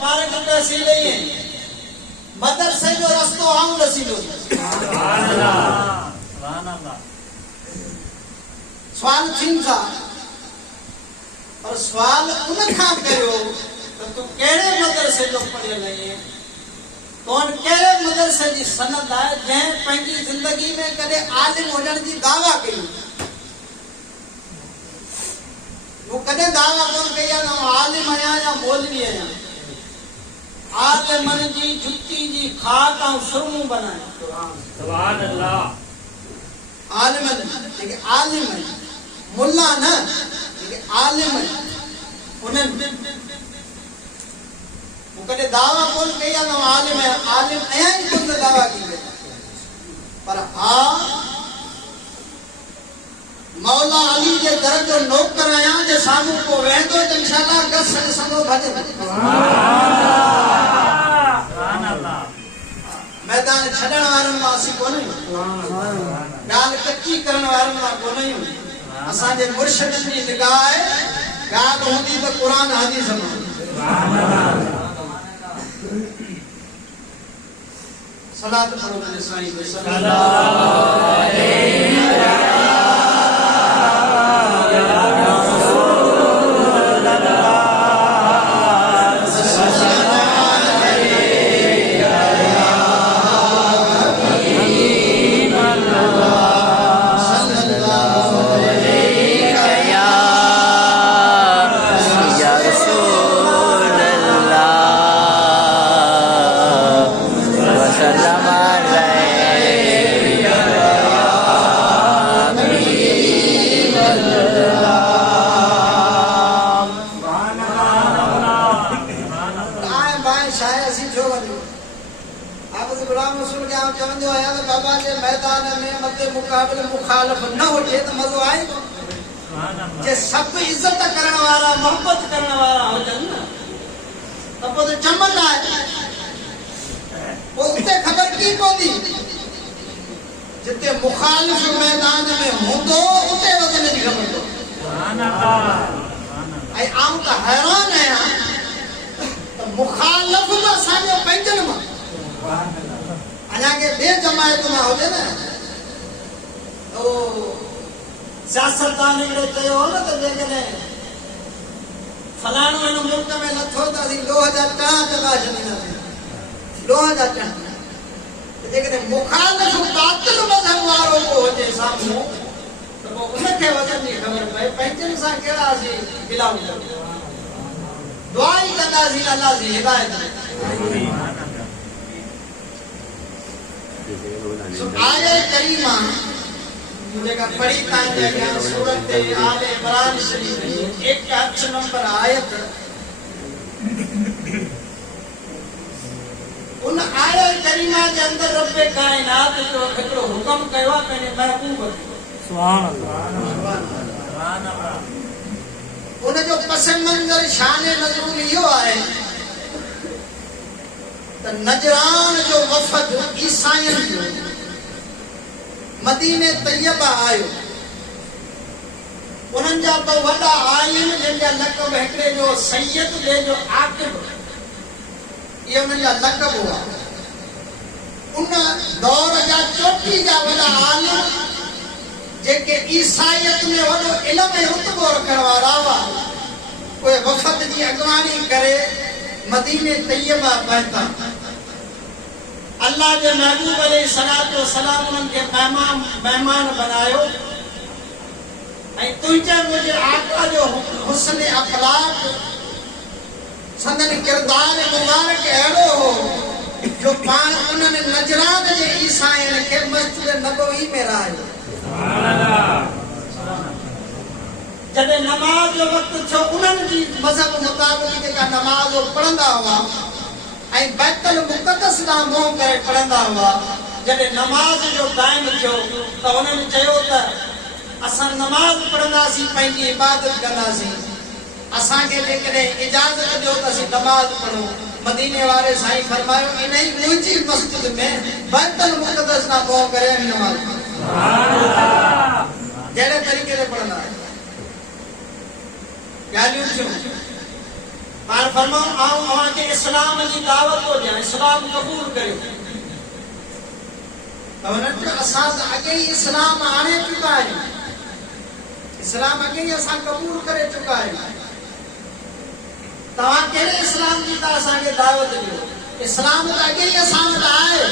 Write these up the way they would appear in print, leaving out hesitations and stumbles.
Park तहसील है मदरसे जो रस्तो आऊं रसीलो सवाल थीन था और सवाल उन खां कयो तो तू केड़े मदरसे जो पढ़ियल है कौन केड़े मदरसे जी सनद है जै पंहिंजी जिंदगी में कदे आलिम होजण जी दावा कई वो कदे दावा कोन कई ना आलिम आया या मौलवी आया आलिमन जी जुत्ती जी खाक और सुरमू बनाए सुभान अल्लाह आलिमन लेकिन आलिम मुल्ला न लेकिन आलिम उन्हें वो कदे दावा कोन कई ना आलिम आया ही कोन दावा की पर हाँ मौला अली के दर जो नौकर आया जे सामू को वेंदो त इंशाअल्लाह गस संगो भजन सुभान अल्लाह मैदान छडण वारन वासी कोन गाल कच्ची करण वारन वा कोन असा जे मुर्शिदन जी निगाह है गाल होंदी त कुरान हदीस में सुभान अल्लाह सलात पढ़ो मेरे साईं सल्लल्लाहु अलैहि मुकाबले मुखालिफ न हो जे तो मजो आए जे सब इज्जत करण वाला मोहब्बत करण वाला हो जन तो पोइ चमन आए पोइ उते खबर की पवंदी जिते मुखालिफ मैदान में हूंदो उते वजन जी खबर तो सुभान अल्लाह ऐं आऊं त हैरान आहियां त मुखालिफ त असांजो पंहिंजनि मां अञा के ॿिए जमायत मां हुजे न ओ सियासतदान ने चयो न त जेकॾहिं फलाणो हिन मुल्क में नथो त असीं लोह जा टणा चला छॾींदासीं लोह जा टणा जेकॾहिं मुखालिफ बातिल मज़हब वारो को हुजे साम्हूं त पोइ उनखे वजन जी ख़बर पए पंहिंजनि सां कहिड़ा असीं मिलाऊं दुआ ई कंदासीं अलाह जी हिदायत आया करीमा जेका पढ़ी तांजे अॻियां सूरत आल इमरान शरीफ 1 नंबर आयत उन आयत करीमा जे अंदर रब कायनात जो हिकिड़ो हुक्म कयो आहे पंहिंजे महबूब खे सुभान अल्लाह सुभान अल्लाह उन जो पस मंज़र शान नज़रूल इहो आहे त नजरान जो वफ़द ईसाईन जो मदीने तैयबा आयो उन्हनि जा ॿ वॾा आलिम जंहिंजा लक़ब हिकिड़े जो सैयद ॿिए जो आकिब इहे उन्हनि जा लक़ब हुआ उन दौर जा चोटी जा वॾा आलिम जेके ईसाईयत में वॾो इल्म ऐं रुतबो रखण वारा हुआ उहे वफ़द जी अॻवानी करे मदीने तैयबा पहुता अल्लाह के महबूब अलैहिस्सलातु वस्सलाम उन्हनि खे मेहमान बनायो ऐं तुंहिंजे मुंहिंजे आका जो हुस्न अखलाक संदन किरदार मुबारक अहिड़ो हो जो पाण उन्हनि नजरान जे ईसाईन खे मस्जिद नबवी में रहायो जॾहिं नमाज जो वक़्तु थियो उन्हनि जी मज़हब मुताबिक़ जेका नमाज पढ़ंदा हुआ ऐं बैतुल मुक़द्दस ॾांहुं मुंहुं करे पढ़ंदा हुआ जॾहिं नमाज जो टाइम थियो त उन्हनि चयो त असां नमाज पढ़ंदासीं पंहिंजी इबादत कंदासीं असांखे जेकॾहिं इजाज़त ॾियो त असीं नमाज पढ़ूं मदीने वारे साईं फरमायो इन ई मुंहिंजी मस्जिद में बैतुल मुक़द्दस ॾांहुं मुंहुं करे नमाज जहिड़े तरीक़े से पढ़ंदा ॻाल्हियूं थियूं पाण फरमाऊं आऊं अवां खे इस्लाम जी दावत थो ॾियां, इस्लाम क़बूल करियो। त हुननि चयो असां त अॻे ई इस्लाम आणे चुका आहियूं, इस्लाम अॻे ई असां क़बूल करे चुका आहियूं, तव्हां कहिड़े इस्लाम जी था असांखे दावत ॾियो? इस्लाम त अॻे ई असां वटि आहे।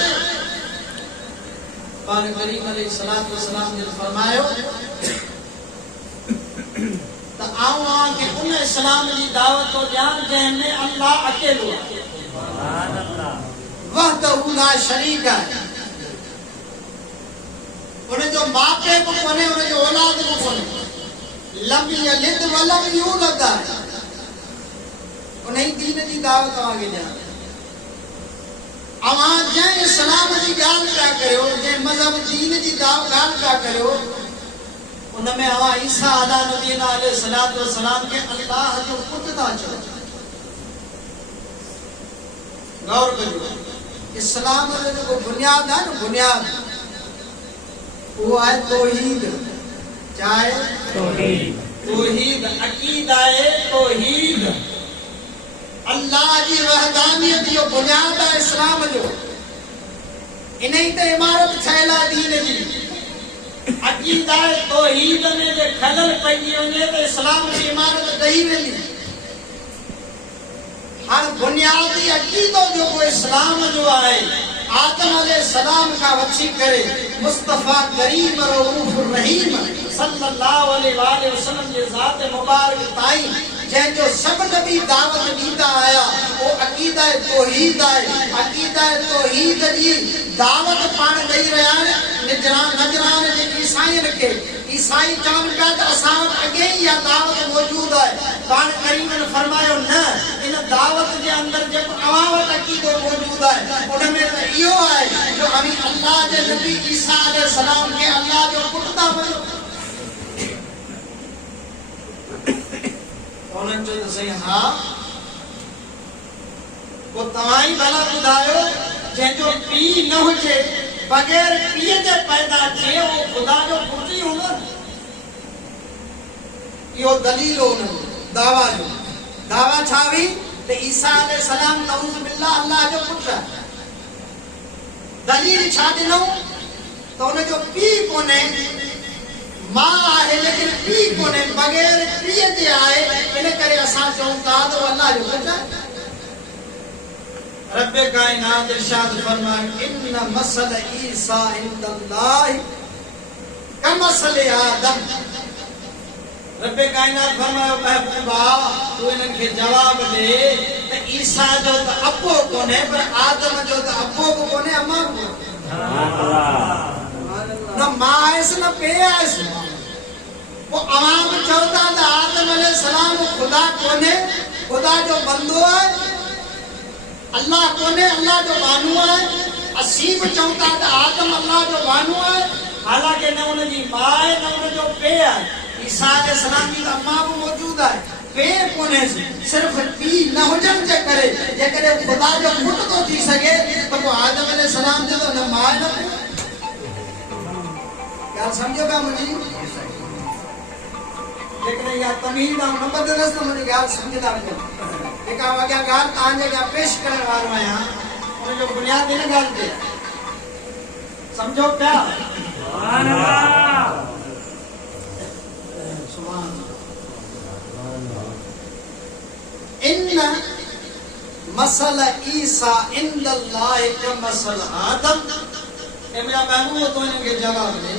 पाण करीम अलैहिस्सलातु वस्सलाम ने फरमायो त आऊं अवां खे उन इस्लाम जी दावत थो ॾियां जंहिंमें अल्लाह अकेलो आहे, सुभान अल्लाह, वहदहु ला शरीक आहे। उनजो माउ पीउ बि कोन्हे, उनजो औलाद बि कोन्हे, लम यलिद वलम यूलद आहे। उन ई दीन जी दावत तव्हांखे ॾियां। अवां जंहिं इस्लाम जी ॻाल्हि पिया करियो, जंहिं मज़हब दीन जी ॻाल्हि पिया करियो, उनमें अवां ईसा अला नबीना अलैहिस्सलातु वस्सलाम खे अल्लाह जो पुटु था चओ। गौर करियो, इस्लाम जो जेको बुनियाद आहे न, बुनियाद वो है तौहीद। क्या है? तौहीद। तौहीद अकीदा है, तौहीद अल्लाह जी वहदानियत जो बुनियाद है इस्लाम जो। इन्हीं ते इमारत ठहियल आहे दीन जी। अकीदा है तौहीद में जे खलल पइजी वञे त इस्लाम जी इमारत ॾही वेंदी। हाणे बुनियादी अकीदो जेको इस्लाम जो आहे, आदम अलैहिस्सलाम का वठी करे मुस्तफा करीम रऊफ रहीम सल्लल्लाहु अलैहि वसल्लम जे ज़ात मुबारक ताईं जंहिंजो सभु नबी दावत ॾींदा आया, वो अकीदा तौहीद आहे। अकीदा तौहीद जी दावत पाण ॾेई रहिया आहिनि नजरान जे ईसाइनि खे। ईसाई चवनि पिया त असां वटि अॻे ई इहा दावत मौजूद आहे। पाण करीम ने फरमायो न, इन दावत जे अंदर जेको अवां वटि अकीदो मौजूद आहे उनमें त इहो आहे जो अवी अल्लाह जे नबी ईसा अलैहिस्सलाम खे अल्लाह जो पुटु था मञो। उन्हनि चयो त सही, हा पोइ तव्हां ई भला ॿुधायो, जंहिंजो पीउ न हुजे, बग़ैर पीउ जे पैदा थिए, उहो ख़ुदा जो पुटु ई हूंदो न। इहो दलील हो उन्हनि दावा जो। दावा छा हुई त ईसा अलैहिस्सलाम नऊज़ बिल्लाह अल्लाह जो पुटु आहे। दलील छा ॾिनऊं त उनजो पीउ कोन्हे, मां आहे लेकिन पीउ कोन्हे, बग़ैर पीउ जे आहे, इन करे असां चऊं था त अल्लाह जो पुटु आहे। रब कायनात इरशाद फरमाए, इन मसल ईसा इंदल्लाह कमसल आदम। रब कायनात फरमायो, महबूबा तू इन्हनि खे जवाब ॾे त ईसा जो त अब्बो कोन्हे, पर आदम जो त अब्बो बि कोन्हे, अम्मा बि कोन्हे। न मां आयसि न पीउ आयसि। पोइ अवां बि चओ था त आदम अलैहिस्सलाम ख़ुदा कोन्हे, ख़ुदा जो बंदो आहे, अल्लाह कोन्हे, अल्लाह जो बानू आहे। असीं बि चऊं था त आदम अल्लाह जो बानू आहे, हालांकि न उनजी मां आहे न उनजो पीउ आहे। ईसा अलैहिस्सलाम जी अम्मा बि मौजूद आहे, पीउ कोन्हे। सिर्फ़ पीउ न हुजण जे करे जेकॾहिं ख़ुदा जो पुटु थो थी सघे त पोइ आदम अलैहिस्सलाम जो त न मां न पीउ। ॻाल्हि सम्झो पिया मुंहिंजी? लेकिन इहा तमीज़ न बदिलस त मुंहिंजी ॻाल्हि सम्झंदा वञो। जेका अॻियां ॻाल्हि तव्हांजे अॻियां पेश करण वारो आहियां, उनजो बुनियाद इन ॻाल्हि ते सम्झो पिया। इन मसल ईसा इंदल्लाह कमसल आदम। मेरा महबूब तो इनके जवाब दे,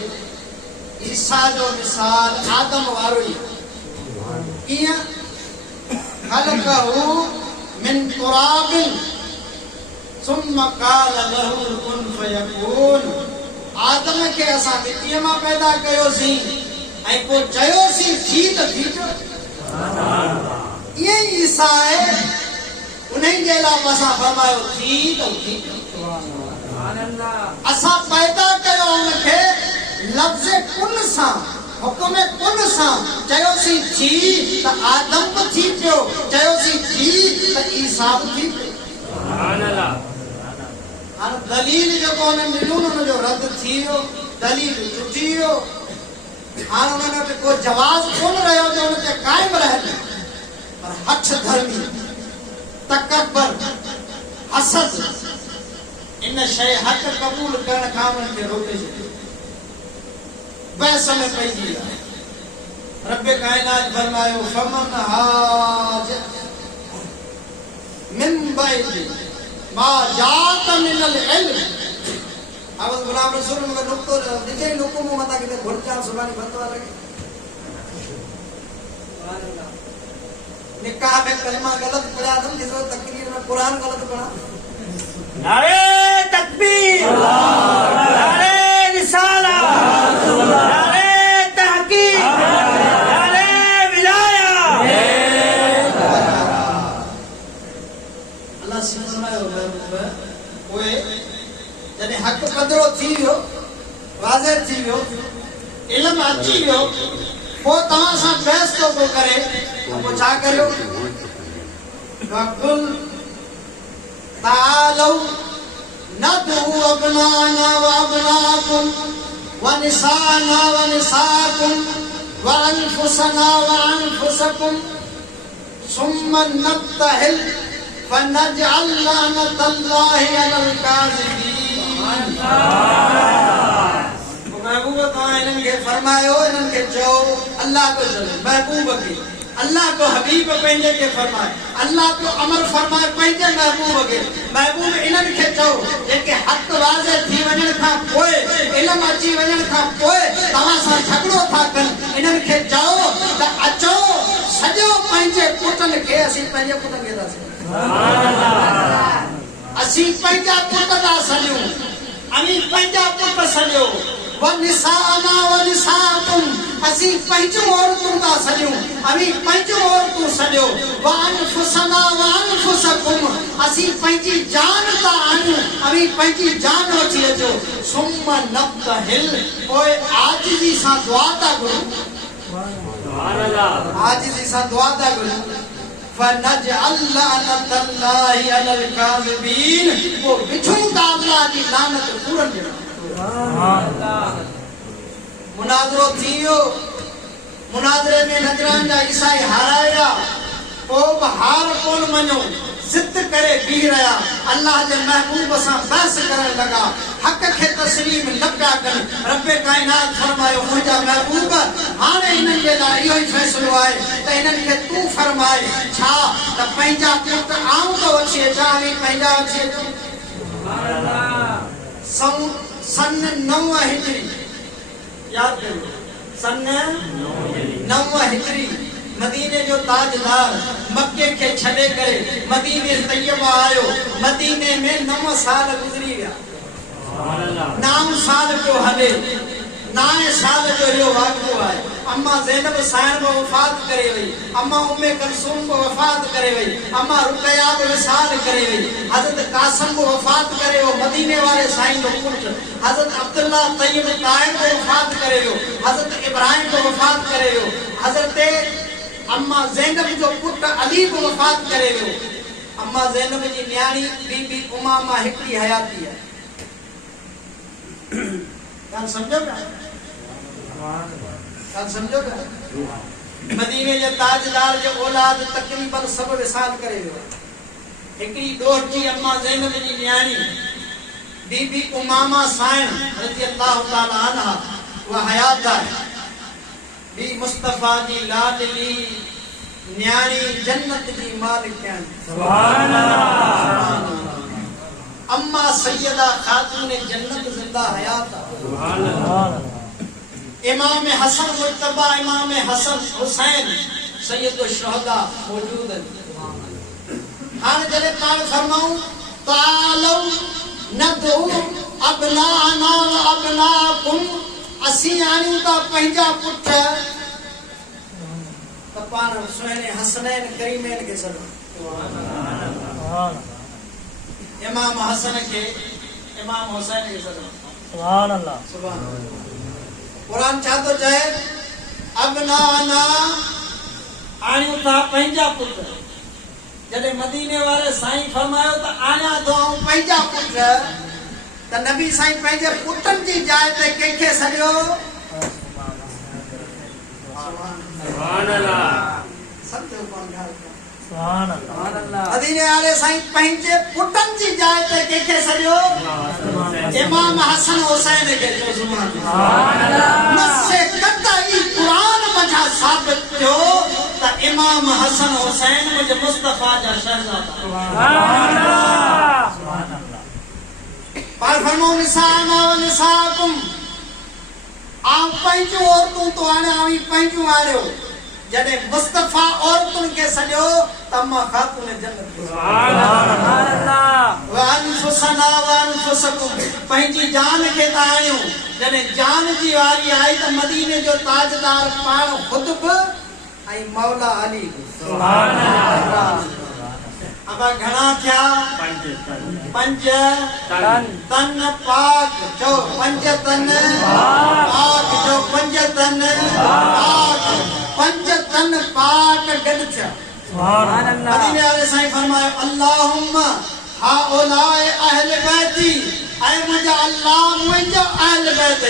ईसा जो मिसाल आदम वारो ही। किया खलक़हु मिन तुराबिन सुम्मा क़ाल लहु कुन फयकून। आदम के असां मिट्टीअ मां पैदा कयोसीं ऐं पोइ चयोसीं थी त थी पियो। ये ईसा है, उन्हीं जे लाइ असां फरमायो थी त थी पियो। असां पैदा कयो उनखे लफ़्ज़ कुन सां, हुकुम कुन सां। चयोसीं थी त आदम बि थी पियो, चयोसीं थी त ईसा बि थी पियो। हाणे दलील जेको उन्हनि ॾिनो उनजो रद्द थी वियो, दलील टुटी वियो। हाणे उन्हनि वटि को जवाब कोन रहियो जो उन ते क़ाइमु रहनि। पर हठ धर्मी तकबर, हसद, इन शइ हक़ क़बूल करण खां उन्हनि खे रोके छॾियो। बहस में पइजी विया। रब काइनात फरमायो फमन हाज मिन बैदि मा जात मिनल इल्म। आवाज गुलाम रसूल में नुक्तो दिखे नुक्तो में मता के घुरचा सुबानी फतवा लगे। निकाह में कलमा गलत पढ़ा था, जिस वक्त तकरीर में कुरान गलत पढ़ा। नारे तकबीर, नारे रिसाला, नारे तहकीक, नारे विलाया। अल्लाह से फरमायो ओए जने हक पदरो थी वियो, वाज़े थी वियो, इल्म अची वियो, पोइ तव्हां सां बहस थो को करे, पोइ छा करियो? वकुल तालौ नदू अबनाना व अबनाकुम व निसाना व निसाकुम व अनफुसना व अनफुसकुम सुम्मा नब्तहिल फनजअल लानतल्लाहि अलल काज़िबीन। महबूब तव्हां इन्हनि खे फरमायो, इन्हनि खे चओ अल्लाह को चले महबूब खे, अल्लाह को हबीब पंहिंजे खे फरमाए, अल्लाह को अमर फरमाए पंहिंजे महबूब खे। महबूब इन्हनि खे चओ जेके हक़ वाज़े थी वञण खां पोइ, इल्म अची वञण खां पोइ तव्हां सां झगड़ो था कनि, इन्हनि खे चओ त अचो सॼो पंहिंजे पुटनि खे असीं पंहिंजे पुटनि खे था सॾियूं, असीं पंहिंजा पुट था सॾियूं, अमीं पंहिंजा पुट सॾियो। व निसाना व निसाकुम, असीं पंहिंजूं औरतूं था सॾियूं, अमीं पंहिंजूं औरतूं सॾियो। व अनफुसना व अनफुसकुम, असीं पंहिंजी जान था आहियूं, अमीं पंहिंजी जान वठी अचो। सुम्मा नब्तहिल, पोइ आजिज़ी सां दुआ था घुरूं, आजिज़ी सां दुआ था घुरूं। फनजअल लानतल्लाहि अलल काज़िबीन, पोइ विझूं था अल्लाह जी लानत पूरनि ॾिणनि। मुनाज़रो थी वियो, मुनाज़रे में नजरान जा ईसाई हाराया, पोइ बि हार कोन मञो, ज़िद करे बीह रहिया, अल्लाह जे महबूब सां बहस करण लॻा, हक़ खे तस्लीम न पिया कनि। रब काइनात फरमायो मुंहिंजा महबूब हाणे हिननि जे लाइ इहो ई फ़ैसिलो आहे त हिननि खे तूं फरमाए छा त पंहिंजा पुट आऊं थो वठी अचां, पंहिंजा वठी अचो। सन 9 हिजरी, याद करियो, सन 9 हिजरी मदीने जो ताजदार मक्के खे छॾे करे मदीने तैयबा आयो। मदीने में 9 साल गुज़री विया, 9 साल पियो हले, 9 साल जो इहो वाक़िओ आहे। अम्मा ज़ैनब साहिब बि वफ़ात करे वई, अम्मा उम्मे कुलसूम बि वफ़ात करे वई, अम्मा रुक़या बि विसाल करे वई, हज़रत कासिम बि वफ़ात करे वियो, मदीने वारे साईं जो पुटु हज़रत अब्दुल्ला तय्यब ताहिर बि वफ़ात करे वियो, हज़रत इब्राहिम बि वफ़ात करे वियो, हज़रत अम्मा ज़ैनब जो पुटु अली बि वफ़ात करे वियो। अम्मा ज़ैनब जी न्याणी बीबी उमामा हिकिड़ी हयाती आहे। ॻाल्हि सम्झो पिया? ॻाल्हि सम्झो पिया? मदीने जे ताजदार जो औलाद तक़रीबन सभु विसाल करे वियो। हिकिड़ी ॾोहिटी अम्मा ज़ैनब जी न्याणी बीबी उमामा साइण रज़ी अल्लाह ताला अन्हा, उहा हयात आहे। बी मुस्तफा जी लाडली न्याणी जन्नत जी मालिकान, सुभान अल्लाह। अम्मा सैयदा खातून जन्नत जिंदा हयात, सुभान अल्लाह। इमाम हसन मुर्तबा, इमाम हसन हुसैन सैयद शुहदा मौजूद हैं। हाणे जॾहिं पाण फरमाऊं तालौ नदू अबनाना व अबनाकुम, असीं आणियूं था पंहिंजा पुट, त पाण सुहिणे हसनैन करीमैन खे सॾो। इमाम हसन खे इमाम हुसैन खे सॾो। सुभान अल्लाह, सुभान अल्लाह। कुरान छा थो चए? अबनाना, आणियूं था पंहिंजा पुट। जॾहिं मदीने वारे साईं फरमायो त आया थो पंहिंजा पुट, त नबी साईं पंहिंजे पुटनि जी जाइ ते कंहिंखे सॾियो? सुभान अल्लाह। सम्झो कोन ॻाल्हि? सुभान अल्लाह मदीने वाले साईं पंहिंजे पुटनि जी जाइ ते कंहिंखे सॼो इमाम हसन हुसैन खे चयो सुभान अल्लाह नसे कतई क़ुरान मझा साबित थियो त इमाम हसन हुसैन मुंहिंजे मुस्तफा जा शहज़ादा सुभान अल्लाह पाण फरमाओ निसाना व निसाकुम आऊं पंहिंजूं औरतूं तो हाणे आऊं पंहिंजूं आणियो जॾहिं मुस्तफा औरतुनि खे सॼो त मां ख़ातून जन्नत सुभान अल्लाह व अनफुसना व अनफुसकुम पंहिंजी जान खे त आणियो जॾहिं जान जी वारी आई त मदीने जो ताजदार पाण ख़ुद बि ऐं मौला अली सुभान अल्लाह अब घणा थिया पंज तन पाक जो पंज तन पाक जो पंज तन पाक पंज तन पाक गॾु थिया सुभान अल्लाह मदीने वाले साईं फरमायो अल्लाहुम्मा हाउलाए अहल बैती ऐ मुंहिंजा अल्लाह मुंहिंजो अहल बैत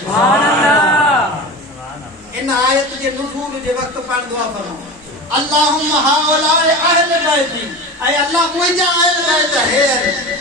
सुभान अल्लाह इन आयत जे नुज़ूल जे वक़्त पाण दुआ फरमाओ अल्लाहुम्मा हाउलाए अहल बैती ऐ अल्लाह मुंहिंजा अहल बैत है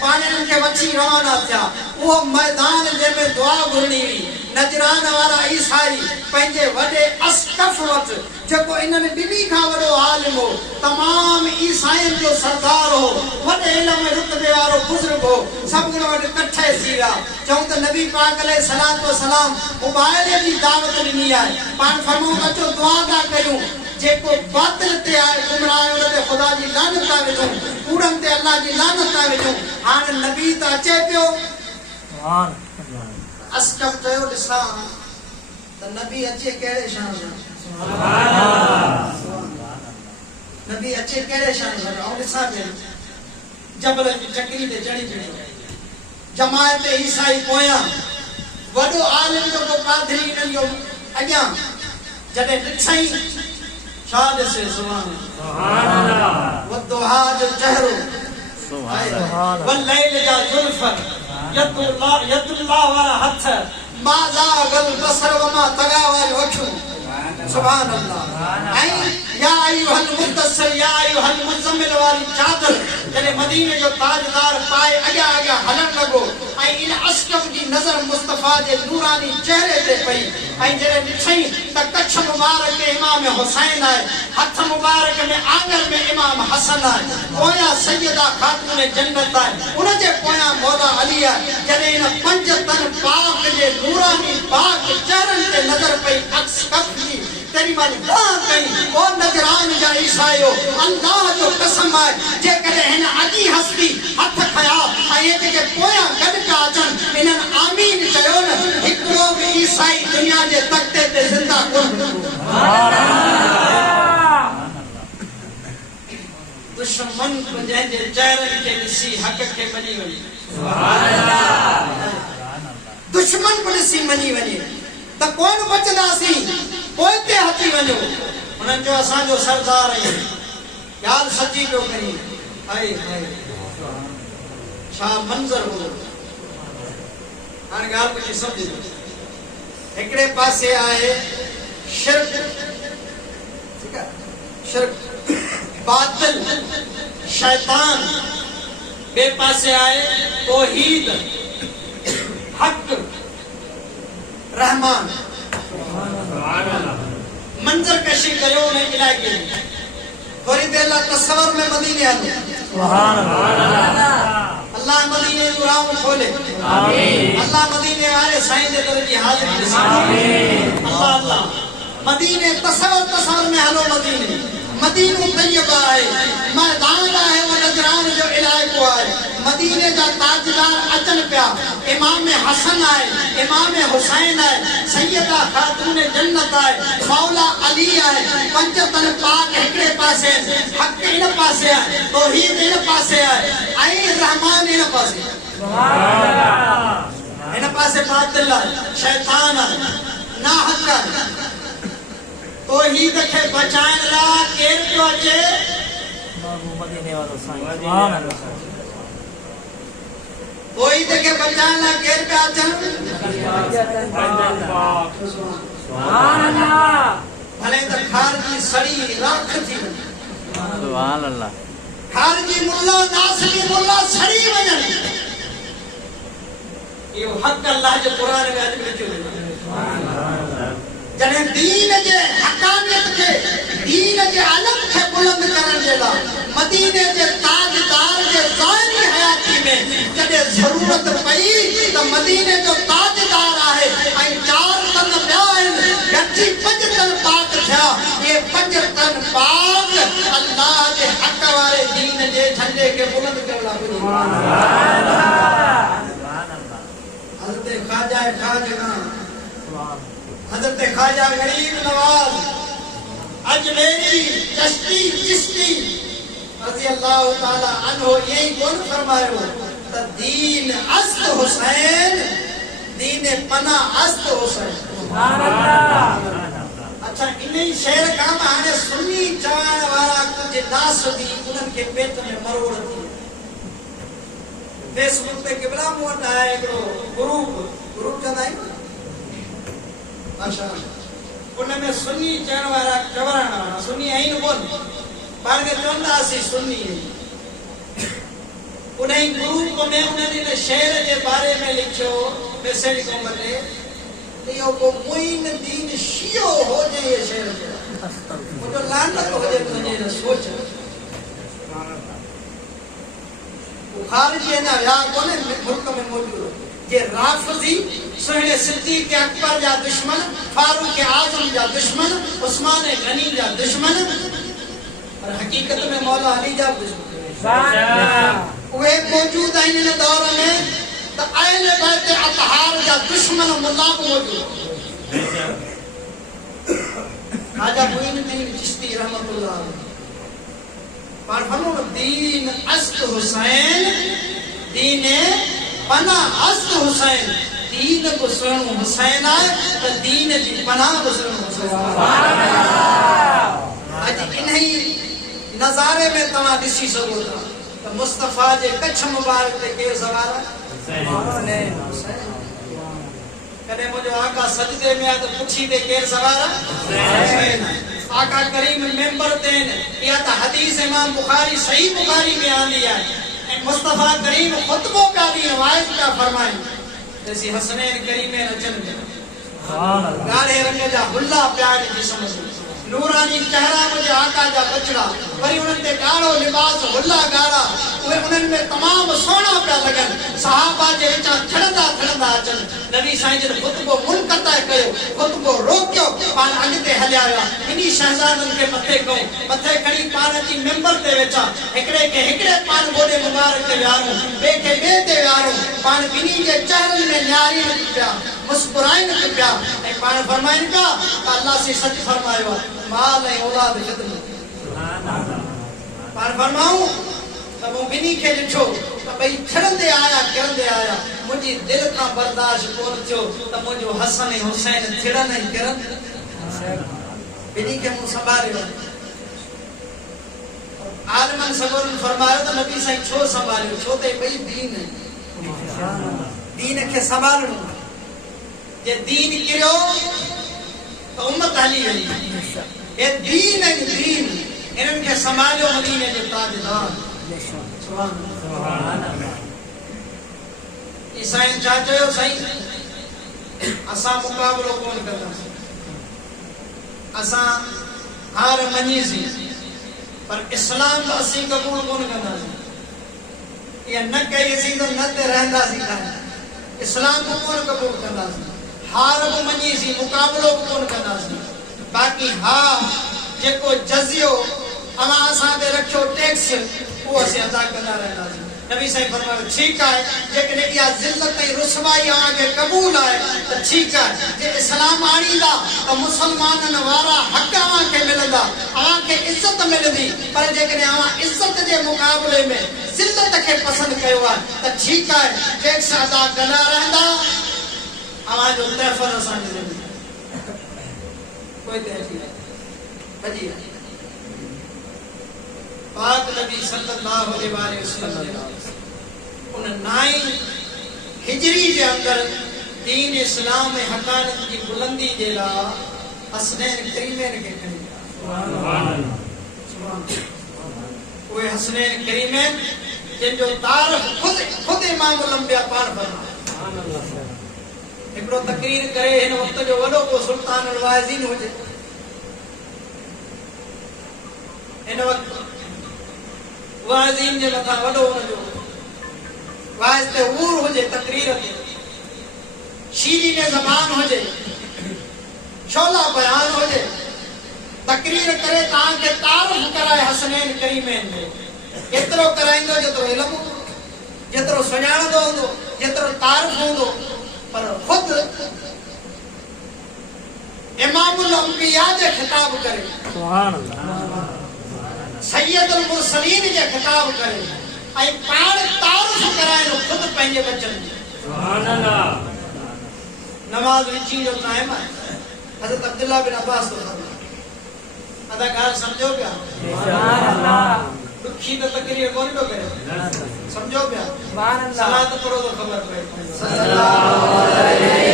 पाण इन्हनि खे वठी रवाना थिया उहो मैदान जंहिंमें दुआ घुरणी हुई नजरान वारा ईसाई पंहिंजे वॾे अस्कफ वटि जेको इन्हनि ॿिन्ही खां वॾो आलिम हो तमाम ईसाइनि जो सरदार हो वॾे इल्म रुतबे वारो बुज़ुर्ग हो सभिनी वटि इकट्ठे थी विया चऊं त नबी पाक अलैहि सलातो सलाम मुबाइले जी दावत ॾिनी आहे पाण फरमाऊं अचो दुआ था कयूं जेको बातिल ते आहे गुमराह उन ते ख़ुदा जी लानत था विझूं कूड़नि ते अल्लाह जी लानत था विझूं हाणे नबी त अचे पियो सुभान अस्कफ चयो ॾिसां त नबी अचे कहिड़े शान सां नबी अचे कहिड़े शान सां ऐं ॾिसां पियो जबल जी चकरी ते चढ़ी पियो जमायत ईसाई पोयां वॾो आलिम जेको पादरी इन्हनि जो अॻियां जॾहिं ॾिठई छा ॾिसे सुभान अल्लाह वदुहा जो चहिरो वलैल जा जुल्फ यदुल्लाह वारा हथ मा ज़ागल बसर वमा तगा वारी अखियूं सुभान अल्लाह ऐं या अय्युहल मुद्दस्सिर या अय्युहल मुज़म्मिल वारी चादर जॾहिं मदीने जो ताजदार पाए अॻियां अॻियां हलण लॻो ऐं इन अस्कफ जी नज़र मुस्तफा जे नूरानी चेहरे ते पई ऐं जॾहिं ॾिठई त कच्छ मुबारक में इमाम हुसैन आहे हथ मुबारक में आंगन में इमाम हसन आहे पोयां सैयदा खातून जन्नत आहे उन जे पोयां मौला अली आहे जॾहिं इन पंज तन पाक जे नूरानी पाक चेहरनि ते नज़र पई अस्कफ जी तेरी मां दुआ कई ओ नजरान जा ईसाईओ अल्लाह जो कसम आहे जेकॾहिं हिन अॼी हस्ती हथ खया ऐं जेके पोयां गॾु पिया अचनि इन्हनि आमीन चयो न हिकिड़ो बि ईसाई दुनिया जे तख़्ते ते ज़िंदा कोन दुश्मन जंहिंजे चेहरनि खे ॾिसी हक़ खे मञी वञे दुश्मन बि ॾिसी मञी वञे त कोन बचंदासीं पोइ ते हथी वञो उन्हनि जो असांजो सरदार आहियूं ॻाल्हि सची पियो करी हाय हाय छा मंज़र हो हाणे ॻाल्हि कुझु सम्झ हिकिड़े पासे आहे शिर्क ठीकु आहे शिर्क बातिल शैतान ॿिए पासे आहे तौहीद हक़ रहमान मंजर कशी करियो उन इलाइके में थोड़ी देर लाइ तसवर में मदीने हलो सुभान अल्लाह अल्लाह मदीने जो राह खोले आमीन अल्लाह मदीने वाले साईं जे दर जी हाज़िरी ॾिसे आमीन अल्लाह अल्लाह मदीने तसवर में हलो मदीने मदीनो तैयबा आहे मैदान आहे वो नजरान जो इलाइको आहे मदीने जा ताजदार अचनि पिया इमाम हसन आहे इमाम हुसैन आहे सैयदा खातून जन्नत आहे मौला अली आहे पंज तन पाक हिकिड़े पासे हक़ इन पासे आहे तौहीद इन पासे आहे ऐं रहमान इन पासे इन पासे बातिल आहे शैतान आहे नाहक आहे तौहीद खे बचाइण लाइ केरु पियो अचे मदीने वारो साईं सुभान अल्लाह तौहीद खे बचाइण लाइ केरु पिया अचनि सुभान अल्लाह भले त खार जी सड़ी राख थी वञे सुभान अल्लाह खारजी मुल्ला नासरी मुल्ला सड़ी वजन यो हक अल्लाह जो कुरान में आज लिखियो जने दीन जे हकानियत के दीन जे अलम के बुलंद करन जेला मदीने जे ताजदार जे ज़ाहिरी हयाती में जदे जरूरत पई तो मदीने जो ताजदार आहे आई चार तन ब्यान गच्ची पंज तन पाक था ये पंज तन पाक अल्लाह जे हक वाले दीन जे झंडे के बुलंद करला सुभान अल्लाह हज़रत ख्वाजा खाजगा हज़रत ख्वाजा गरीब नवाज अजमेरी चिश्ती रज़ी अल्लाह ताला अन्हो यही कौन फरमायो त दीन अस्त हुसैन दीन पना अस्त हुसैन सुभान अल्लाह। अच्छा इन्हीं शेर काम हाने सुन्नी चवाण वारा कुछ नास दी उनन के पेट में मरोड़ थी फेसबुक पे किबला मोट आए एकड़ो ग्रुप चंदा है माशाअल्लाह उनमें सुन्नी चवण वारा चवरण वारा सुन्नी आइन कोन पाण के चवंदा सी सुन्नी उन्हीं ग्रुप में उन्होंने शेर के बारे में लिखो मैसेज को मते यो को मुइन दीन शियो हो जे ये शेर मुझे लानत हो जे तुझे सोच खारजी ना या कोने मुल्क में मौजूद जे राफजी सुहरे सिद्दीक के अकबर जा दुश्मन फारूक आजम जा दुश्मन उस्मान गनी जा दुश्मन और हकीकत में मौला अली जा दुश्मन वे मौजूद हैं इन दौर में तो अहले बैत अतहार जा दुश्मन मुल्ला मौजूद खाजा मुईनुद्दीन चिश्ती रहमतुल्लाह पर फनो दीन अस्त हुसैन दीने पना अस्त हुसैन दीन को स्वयं हुसैन आए तो दीन जी पना को स्वयं हुसैन आज इन्हीं नजारे में तमा दिसी सको तो मुस्तफा जे कच्छ मुबारक ते के सवार हुसैन कने मुझे आका सजदे में आ तो पुछी दे के सवार हुसैन आका करीम मेंबर देन या तो हदीस इमाम बुखारी सही बुखारी में आंदी है मुस्तफा करीम खुतबो का दी रवायत का फरमाई जैसी हसनैन करीमे रचन सुभान अल्लाह गाढ़े रंग जा हुल्ला प्यार जी समझ नूरानी चेहरा मुझे आका जा बचड़ा वरी उनन ते गाढ़ो लिबास हुल्ला गाढ़ा वे उनन में तमाम सोना पे लगन सहाबा जे विचा थड़दा अचन नबी साईं जे खुतबो मुनक़ता कयो खुतबो रोकियो पान अगते हलिया इनी शहजादन के मथे को मथे खड़ी पान जी मेंबर ते वेचा एकड़े के एकड़े पान बोले मुबारक ते यारो बे के बे ते यारो पान बिनी जे चेहरे में न्यारी पिया मुस्कुराइन पिया ए पान फरमाइन का अल्लाह से सच फरमायो माल ए औलाद खिदमत सुभान अल्लाह पान फरमाऊं तब वो बिनी के लिठो तो भाई छड़ंदे आया मुझी दिल का बर्दाश्त कोन थियो तो मुझो हसन हुसैन थिड़ा नहीं करन बिनी के मुंह संभालियो आलमन सगोरन फरमायो तो नबी साईं छो संभालियो छो ते भाई दीन के संभालनो जे दीन किरो तो उम्मत हली वई ये दीन इनन के संभालियो मदीने जे ताजदार सुभान अल्लाह ईसाईं चाचो सही असा मुकाबलो कोन करदा असा हार मनीसी पर इस्लाम तो असी कबूल कोन करदा ये न कही तो न ते रहंदा सी इस्लाम को कोन कबूल करदा हार को मनीसी मुकाबलो कोन करदा बाकी हां जेको जजियो अमा असा दे रखियो टैक्स वो असे अदा करदा रहंदा नबी साईं फरमायो ठीक है जेकॾहिं इहा ज़िल्लत ऐं रुसवाई अव्हांखे क़बूल आहे त ठीकु आहे जे इस्लाम आणींदा त मुसलमाननि वारा हक़ अव्हांखे मिलंदा अव्हांखे इज़त मिलंदी पर जेकॾहिं अव्हां इज़त जे मुक़ाबले में ज़िल्लत खे पसंदि कयो आहे त ठीकु आहे टैक्स अदा कंदा रहंदा अव्हांजो तहफ़ुज़ असांजी ज़िंदगी कोई तहफ़ुज़ भॼी आहे पाक नबी सल्लल्लाहु अलैहि वसल्लम उन 9 हिजरी जे अंदर दीन इस्लाम में हकानत की बुलंदी जे ला हसनैन करीमैन के खणी सुभान अल्लाह वे हसनैन करीमैन जिनजो तारीफ खुद इमाम लंबिया पाण फरमाए हिकिड़ो तकरीर करे हिन वक्त जो वॾो को सुल्तान अल वाइज़ीन हुजे हिन वक्त वाइज़ीन जे मथां वॾो हुनजो वाइज़ ते ऊर हुजे तकरीर ते शीरीन ज़बान हुजे शोला बयान हुजे तकरीर करे तव्हांखे तारीफ़ कराए हसनैन करीमैन जो एतिरो कराईंदो जेतिरो इल्मु जेतिरो सुञाणंदो हूंदो जेतिरो तारीफ़ हूंदो पर खुद इमामुल अंबिया जे खिताब करे सुभान अल्लाह सैयदुल मुरसलीन जे खिताब करे ऐं पाण तारीफ़ कराइणो खुद पंहिंजे बचन जी सुभान अल्लाह नमाज विची जो टाइम आहे हज़रत अब्दुल्ला बिन अब्बास तो अदा ॻाल्हि सम्झो पिया सुभान अल्लाह दुखी त तकरीर कोन पियो करे सम्झो पिया सुभान अल्लाह सलात पढ़ो तो ख़बर पए सल्लल्लाहु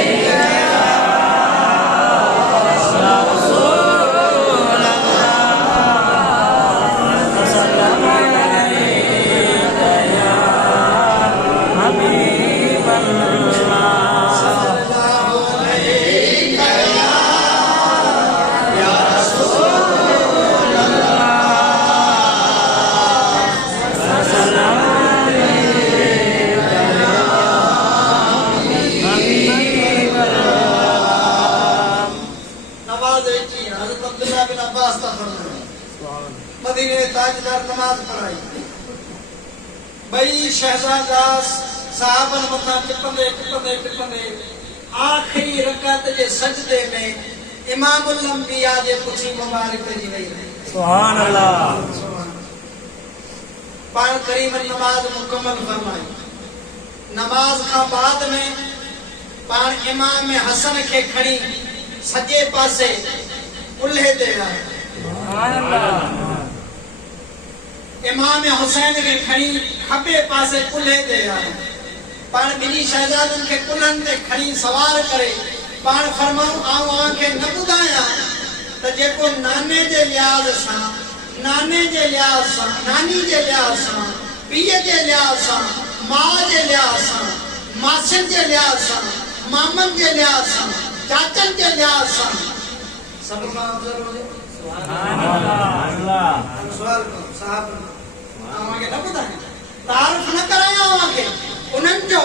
मदीने ताजदार नमाज पढ़ाई बई शहजादा साहबन मथा टिपंदे आखिरी रकात जे सजदे में इमामुल अंबिया जे पुछी मुबारक जी वई सुभान अल्लाह पाण करीमन नमाज मुकम्मल फरमाई नमाज का बाद में पाण इमाम हसन के खड़ी सजे पासे उल्हे दे आए सुभान अल्लाह इमाम हुसैन के खड़ी खबे पासे कुल्हे दे आए पाण बिनी शहजादन के कुल्हन ते खड़ी सवार करे पाण फरमाऊं आऊं आंखे न बुधाया त जेको नाने जे लिहाज सां नानी जे लिहाज सां पीए जे लिहाज सां मां जे लिहाज सां मासिन जे लिहाज सां मामन जे लिहाज सां चाचन जे लिहाज सां सब मां अफजल हुजे सुभान अल्लाह सवाल साहब आवांगे न ॿुधाए तारीफ़ न कराया आवांगे उन्हनि जो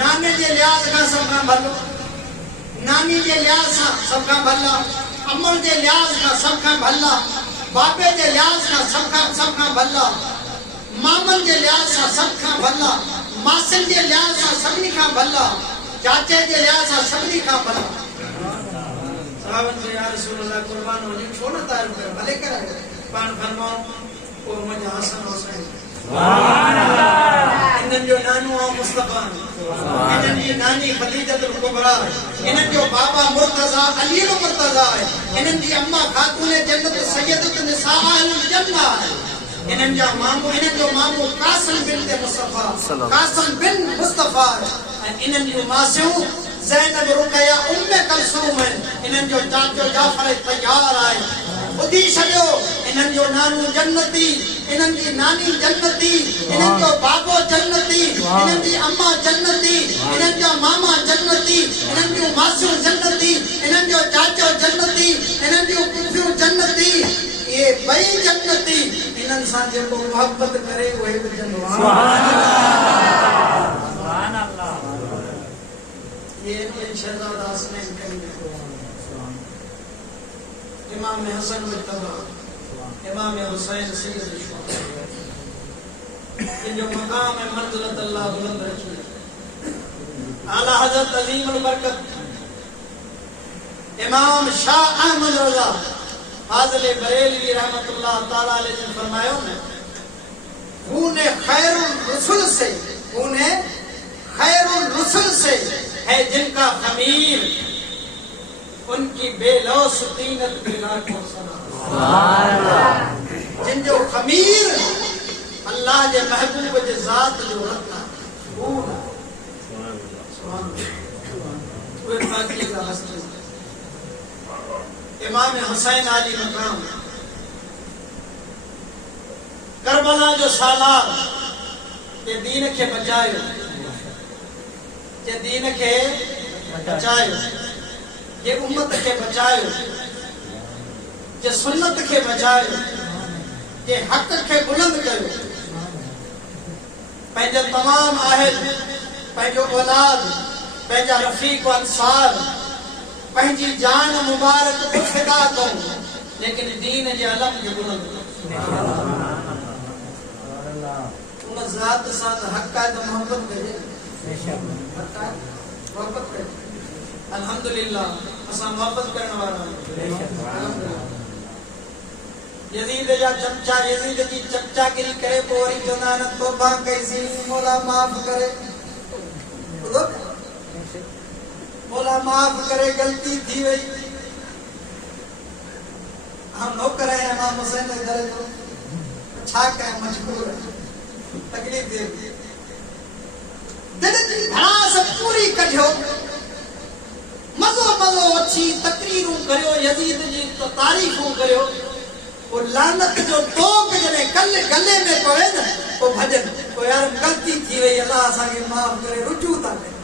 नाने जे लिहाज खां सभ खां भलो नानी जे लिहाज सां सभ खां भला अमल जे लिहाज खां सभ खां भला बाबे जे लिहाज खां सभ खां भला मामन जे लिहाज सां सभ खां भला मासिन जे लिहाज सां सभिनी खां भला चाचे जे लिहाज सां सभिनी खां भला साहबन जो या रसूल अल्लाह कुर्बान हुजे छो न तारीफ़ करे भले कराए पाण फरमाओ ओ मुंहिंजा हसन हुसैन सुभान अल्लाह इन्हनि जो नानो आहे मुस्तफा इन्हनि जी नानी खदीजतुल कुबरा इन्हनि जो बाबा मुर्तजा अली मुर्तजा है इन्हनि जी अम्मा खातून जन्नत सैयदत निसा अहल जन्नत है इन्हनि जो मामू कासिम बिन मुस्तफा इन्हनि जो मासियूं ज़ैनब रुकया उम्मे कलसूम इन्हनि जो चाचो जाफर तैयार आहे ॿुधी छॾियो इन्हनि जो नानू जन्नती इन्हनि जी नानी जन्नती इन्हनि जो बाबो जन्नती इन्हनि जी अम्मा जन्नती इन्हनि जो मामा जन्नती इन्हनि जूं मासियूं जन्नती इन्हनि जो चाचो जन्नती इन्हनि जूं पुफियूं जन्नती ये ॿई जन्नती इन्हनि सां जेको मोहब्बत करे उहे बि जन्नत सुभान अल्लाह सुभान अल्लाह ये शहजादा हसनैन करीम इमाम हसन मुर्तजा इमाम हुसैन सैयद शुहदा इनजो मकाम है मंजिलत अल्लाह बुलंद रखी आला हजरत अजीम अल बरकत इमाम शाह अहमद रजा फाजिल बरेलवी रहमतुल्लाह ताला अलैहि ने फरमायो ने खूने खैरुल रसूल से है जिनका खमीर उनकी बेलौस तीनत बिना को सना सुभान अल्लाह जिनजो खमीर अल्लाह जे महबूब जे ज़ात जो रखा सुभान अल्लाह इमाम हुसैन अली मकाम करबला जो सालार जे दीन खे बचायो, जे दीन खे बचायो, जे उम्मत खे बचायो, जे सुन्नत खे बचायो, जे हक़ खे बुलंद कयो, पंहिंजो तमाम आहिल, पंहिंजो औलाद, पंहिंजा रफ़ीक अंसार, पंहिंजी जान मुबारक को फिदा कयो, लेकिन दीन जे अलम खे बुलंद कयो। उन ज़ात सां हक़ आहे त मोहब्बत कजे, मोहब्बत कजे। अल्हम्दुलिल्लाह असां मोहब्बत करण वारा आहियूं। यजीद जा चमचा, यजीद जी चमचागिरी करे पोइ वरी चवंदा आहिनि तौबा कईसीं, मौला माफ़ करे, मौला माफ़ करे, गलती थी वई। हम नौकर हैं इमाम हुसैन के दर जो, छा करें, मजबूर है, तकलीफ दे दिल जी भड़ास पूरी कढियो, मज़ो मज़ो अची तकरीरूं करियो, यजीद जी तारीफ़ूं करियो। वो लानत जो तोक जने गले में पवे न, वो भजन वो यार गलती थी वई, अल्लाह असांखे माफ़ करे, रुजू था करें।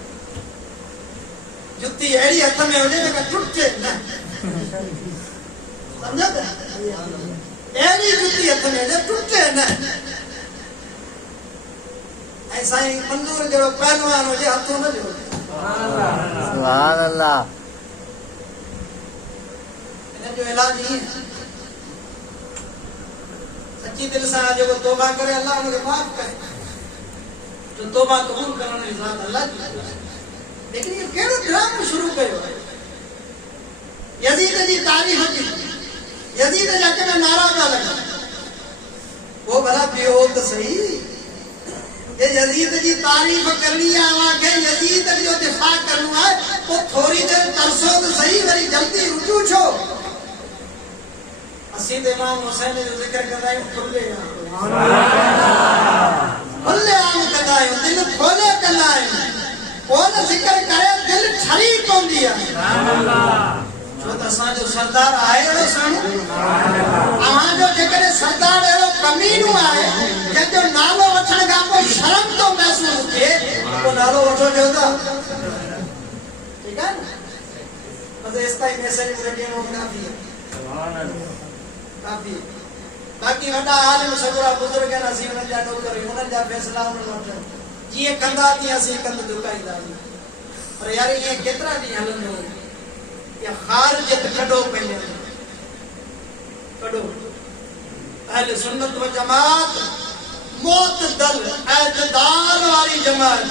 जुत्ती अहिड़ी हथ में हुजे जेका टुटे न, समझो था? अहिड़ी जुत्ती हथ में हुजे टुटे न। ऐं साईं मंजूर जहिड़ो पहलवान हुजे हथों न जोड़े। सुभान अल्लाह। इन जो इलाज ईअं सच्ची दिल से जो तौबा करे अल्लाह उनके माफ करे, जो तौबा कबूल करने की ज़ात अल्लाह की। लेकिन ये केड़ो ड्रामा शुरू कयो यजीद जी तारीफ की, यजीद जा के नारा का लगा, वो भला पियो तो सही, ये यजीद जी तारीफ करनी है, वहां के यजीद जो दिफा करना है, वो थोड़ी देर तरसो तो सही, वरी जल्दी रुजू छो। असीद इमाम हुसैन जो जिक्र करदा है, खुले आम कंदा है, दिल खोले कंदा है, कौन जिक्र करे दिल ठरी पवंदी है। छो त असां जो सरदार आहे अहिड़ो साणो, अहां जो जेकॾहिं सरदार अहिड़ो कमीनो आहे जंहिंजो नालो वठण खां पोइ शर्म थो महसूस थिए, पोइ नालो वठो जो था, ठीकु आहे न? बस एसि ताईं मैसेज पूरे ॾियणो काफ़ी आहे, काफ़ी। बाक़ी वॾा आलिम सगुरा बुज़ुर्ग आहिनि, असीं उन्हनि जा नौकर, उन्हनि जा फ़ैसिला उन्हनि वटि जीअं कंदा तीअं असीं कंद झुकाईंदासीं। पर यार ईअं केतिरा ॾींहं हलंदो, या ख़ारिजत कढो पंहिंजे कढो। अहले सुन्नत व जमात मोतदल ऐतदाल वारी जमात,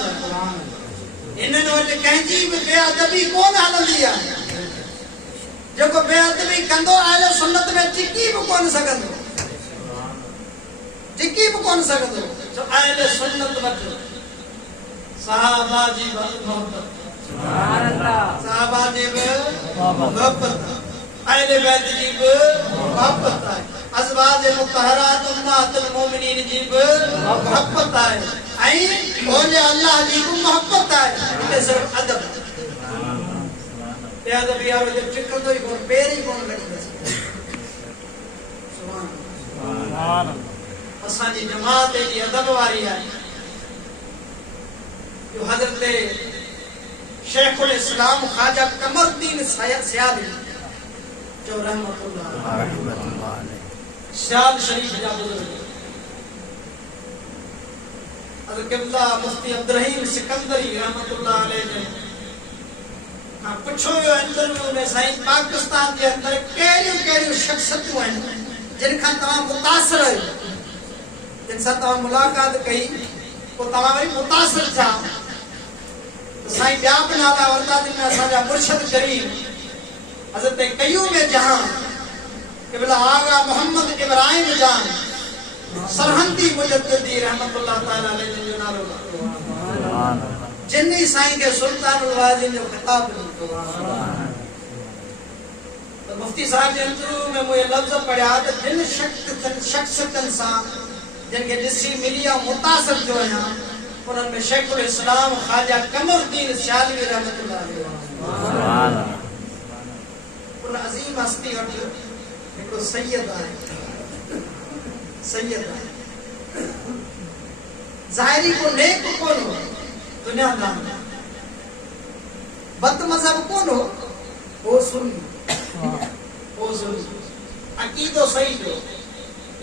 इन्हनि वटि कंहिंजी बि बेअदबी कोन हलंदी आहे। जेको बेअदबी कंदो अहले सुन्नत में टिकी बि कोन सघंदो, टिकी बि कोन सघंदो। जो अहले सुन्नत वटि सहाबा जी मोहब्बत, सहाबा जी बि मोहब्बत, अहले बैत जी बि मोहब्बत आहे, अज़वाज मुतहरात उम्महातुल मोमिनीन जी बि मोहब्बत आहे, ऐं औलिया अल्लाह जी बि मोहब्बत आहे। इन सिर्फ़ अदब बेअदबी वारो जो टिकंदो ई कोन, पेर ई कोन लॻंदो। सुभान अल्लाह। असांजी जमात जी अदब वारी आहे, जो हज़रत शेखुल इस्लाम ख्वाजा कमरुद्दीन सियाली जो रहमतुल्लाह अलैह, सियाल शरीफ जा बुजुर्ग, हज़रत क़िबला मुफ्ती अब्दुल रहीम सिकंदरी रहमतुल्लाह अलैह हां पुछो वियो इंटरव्यू में, साईं पाकिस्तान के अंदर कहिड़ियूं शख्सियतूं आहिनि जिन खां तव्हां मुतासिर आहियो, जिन सां तव्हां मुलाक़ात कई, पोइ तव्हां वरी मुतासिर थिया, साईं ॿिया बि नाला वरिता, जिन में असांजा मुर्शिद करीम हज़रत क़य्यूम जहां क़िबला आगा मोहम्मद इब्राहिम जान सरहंदी मुजद्दिदी रहमतुल्लाह ताला अलैह जो नालो, जिन्नी साईं के सुल्तानुल वाजिन जो खिताब ॾिनो। तो मुफ्ती साहब जे इंटरव्यू में मुझे लफ्ज़ पढ़िया त जिन शख्सियतनि सां जिनखे ॾिसी मिली ऐं मुतासिर थियो आहियां, उन्हनि में शेखुल इस्लाम ख्वाजा कमरुद्दीन सियालवी रहमतुल्लाह अलैह, उन अज़ीम हस्ती वटि हिकिड़ो सैयद आहे, सैयद आहे ज़ाहिरी को नेक कौन हो दुनियादार बद मजहब कौन हो वो सुनी अकीदो सही जो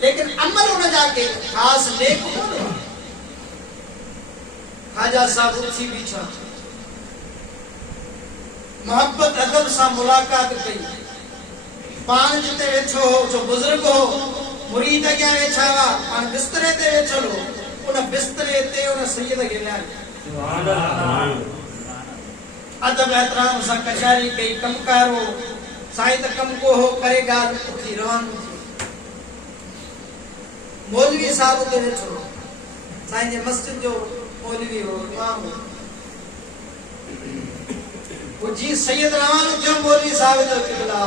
लेकिन अमल होने जाके खास नेक कौन हो ख्वाजा साहब उठी बीठा मोहब्बत अदब सा मुलाकात कई पान जिते वेठो हो जो बुजुर्ग हो मुरीद अॻियां वेठा हुआ पान बिस्तरे ते वेठो हो उन बिस्तरे ते उन सैयद खे विहारियो अदब एहतराम सां कचारी कई कमकार हो साईं त कम को हो करे ॻाल्हि उथी रवानो थी मौलवी साहब उते वेठो हो साईं जे मस्जिद जो मौलवी हो इमाम हो वो जी सैयद रवानो थियो मौलवी साहब जो किबला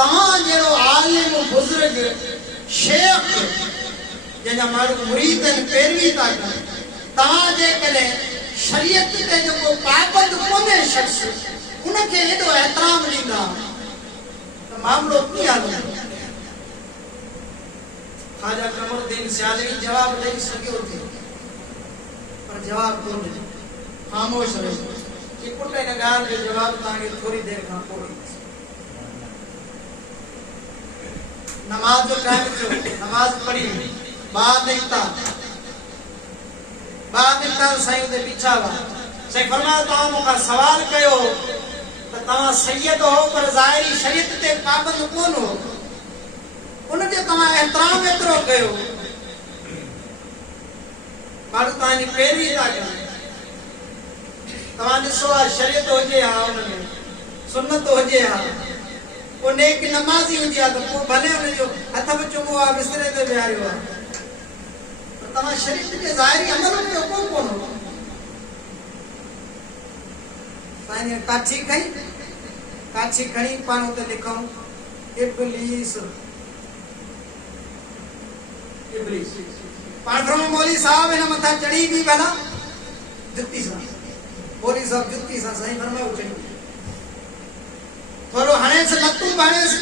तव्हां जहिड़ो आलिम बुजुर्ग शेख जंहिंजा माण्हू मुरीद आहिनि पैरवी था कनि तव्हां जेकॾहिं शरीयत ते जेको पाबंद कोन्हे शख़्स उनखे एॾो एहतराम ॾींदा त मामलो कीअं हलंदो ख्वाजा कमरुद्दीन सियालवी जवाब ॾेई सघियो थे पर जवाब कोन ॾिनो ख़ामोश रहियो कि पुट हिन ॻाल्हि जो जवाब तव्हांखे थोरी देरि खां पोइ ॾींदुसि नमाज जो टाइम थियो नमाज पढ़ी बाद निकता साईं उते बीठा हुआ साईं फरमायो तव्हां मूंखां सवाल कयो त तव्हां सैयद हो पर ज़ाहिरी शरीयत ते पाबंद कोन हो उनखे तव्हां एहतराम एतिरो कयो माण्हू तव्हांजी पैरवी था कनि तव्हां ॾिसो आहे शरीयत हुजे हा उनमें सुन्नत हुजे हा वो नेक नमाज़ी हुजे हा त पोइ भले हुनजो हथ बि चुमो आहे बिस्तरे ते विहारियो आहे तव्हां शरीयत जे ज़ाहिरी अमल में हुकुम कोन हो साईं काठी खणी पाण उते लिखूं इब्लीस पाण फरमाऊं मौलवी साहब हिन मथां चढ़ी बि भला जुती सां मौलवी साहब जुती सां साईं फरमायो चढ़ी थोरो हणेसि लतूं भणेसि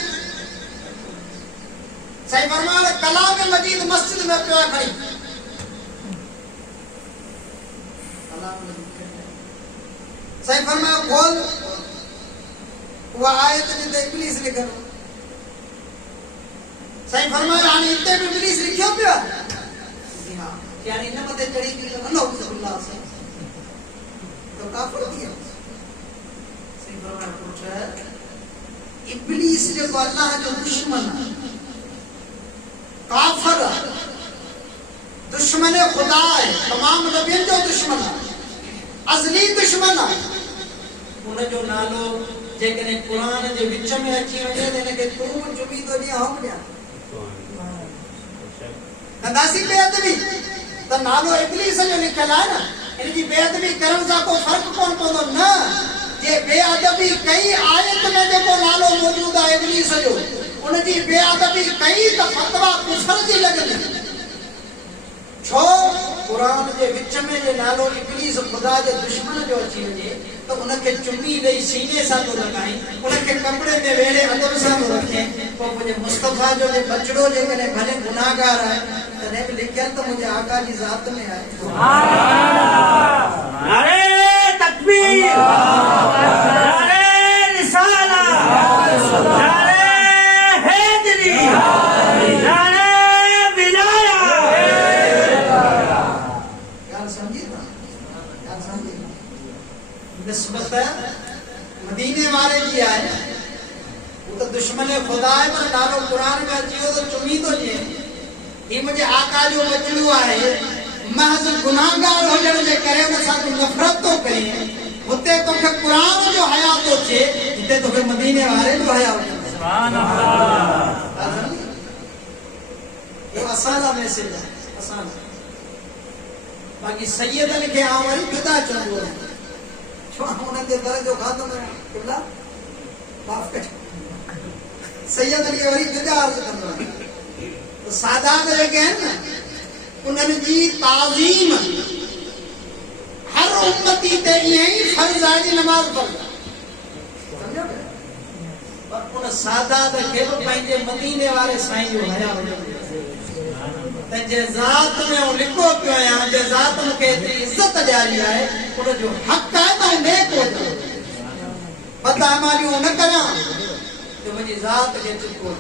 साईं फरमायो कलाम मजीद मस्जिद में पियो आहे खणी साईं फरमायो खोल उहा आयत जिते इब्लीस लिखियो साईं फरमायो हाणे हिते बि इब्लीस लिखियो पियो जी हा यानी हिन मथे चढ़ी बि वञो बिस्मिल्लाह साईं तो काफ़िर थी वियो साईं फरमायो पुट इब्लीस जेको अल्लाह जो दुश्मन आहे काफ़िर आहे दुश्मन खुदा है तमाम नबियन जो दुश्मन है असली दुश्मन है उनजो नालो जेकॾहिं कुरान जे विच में अची वञे त हिनखे तूं चुमी थो ॾियां हम ॾियां कंदासीं बेअदबी त नालो इब्लीस जो लिखियलु आहे न हिनजी बेअदबी करण सां को फ़र्क़ु कोन पवंदो न जे बेअदबी कई आयत में जेको नालो मौजूदु आहे इब्लीस जो उनजी बेअदबी कई त फतवा कुफर जी लॻंदी छो कुरान जे विच में जे नालो इब्लीस खुदा जे दुश्मन जो अची वञे त उनखे चुमी ॾेई सीने सां थो लॻाई उनखे कपिड़े में वेड़े अदब सां थो रखे पोइ मुंहिंजे मुस्तफ़ा जो जे बचड़ो जेकॾहिं भले गुनाहगार आहे तॾहिं बि लिखियलु त मुंहिंजे आका जी ज़ात में आहे नारे तकबीर नारे रिसालत नारे हैदरी नारे निस्बत मदीने वाले जी आहे वो तो दुश्मन खुदा है पर नालो कुरान में अची वियो तो चुमी तो जे ही मुझे आका जो बचड़ो आहे महज गुनाहगार होजण जे करे उन सां नफ़रत तो करे हुते तोखे कुरान जो हया तो थे हिते तोखे मदीने वाले जो हया हो सुभान अल्लाह ये असाला मैसेज है असाला बाकी सैयदन के आवरी जुदा चंदो उनके दर्जो खातम है किबला माफ कर सैयद अली वरी जुदा अर्ज करनो तो सादात जेके हैं ना उन्हनि जी ताज़ीम हर उम्मती ते यही फर्ज आहे जी नमाज पढ़ समझो पर उन सादात के पंहिंजे मदीने वाले साईं जो हया वजो त जे ज़ात में हू लिखो पियो आहियां जे ज़ात मूंखे एतिरी इज़त ॾियारी आहे उन जो हक़ आहे त हू नेक हुजे बदअमालियूं न करियां जो मुंहिंजी ज़ात खे चुको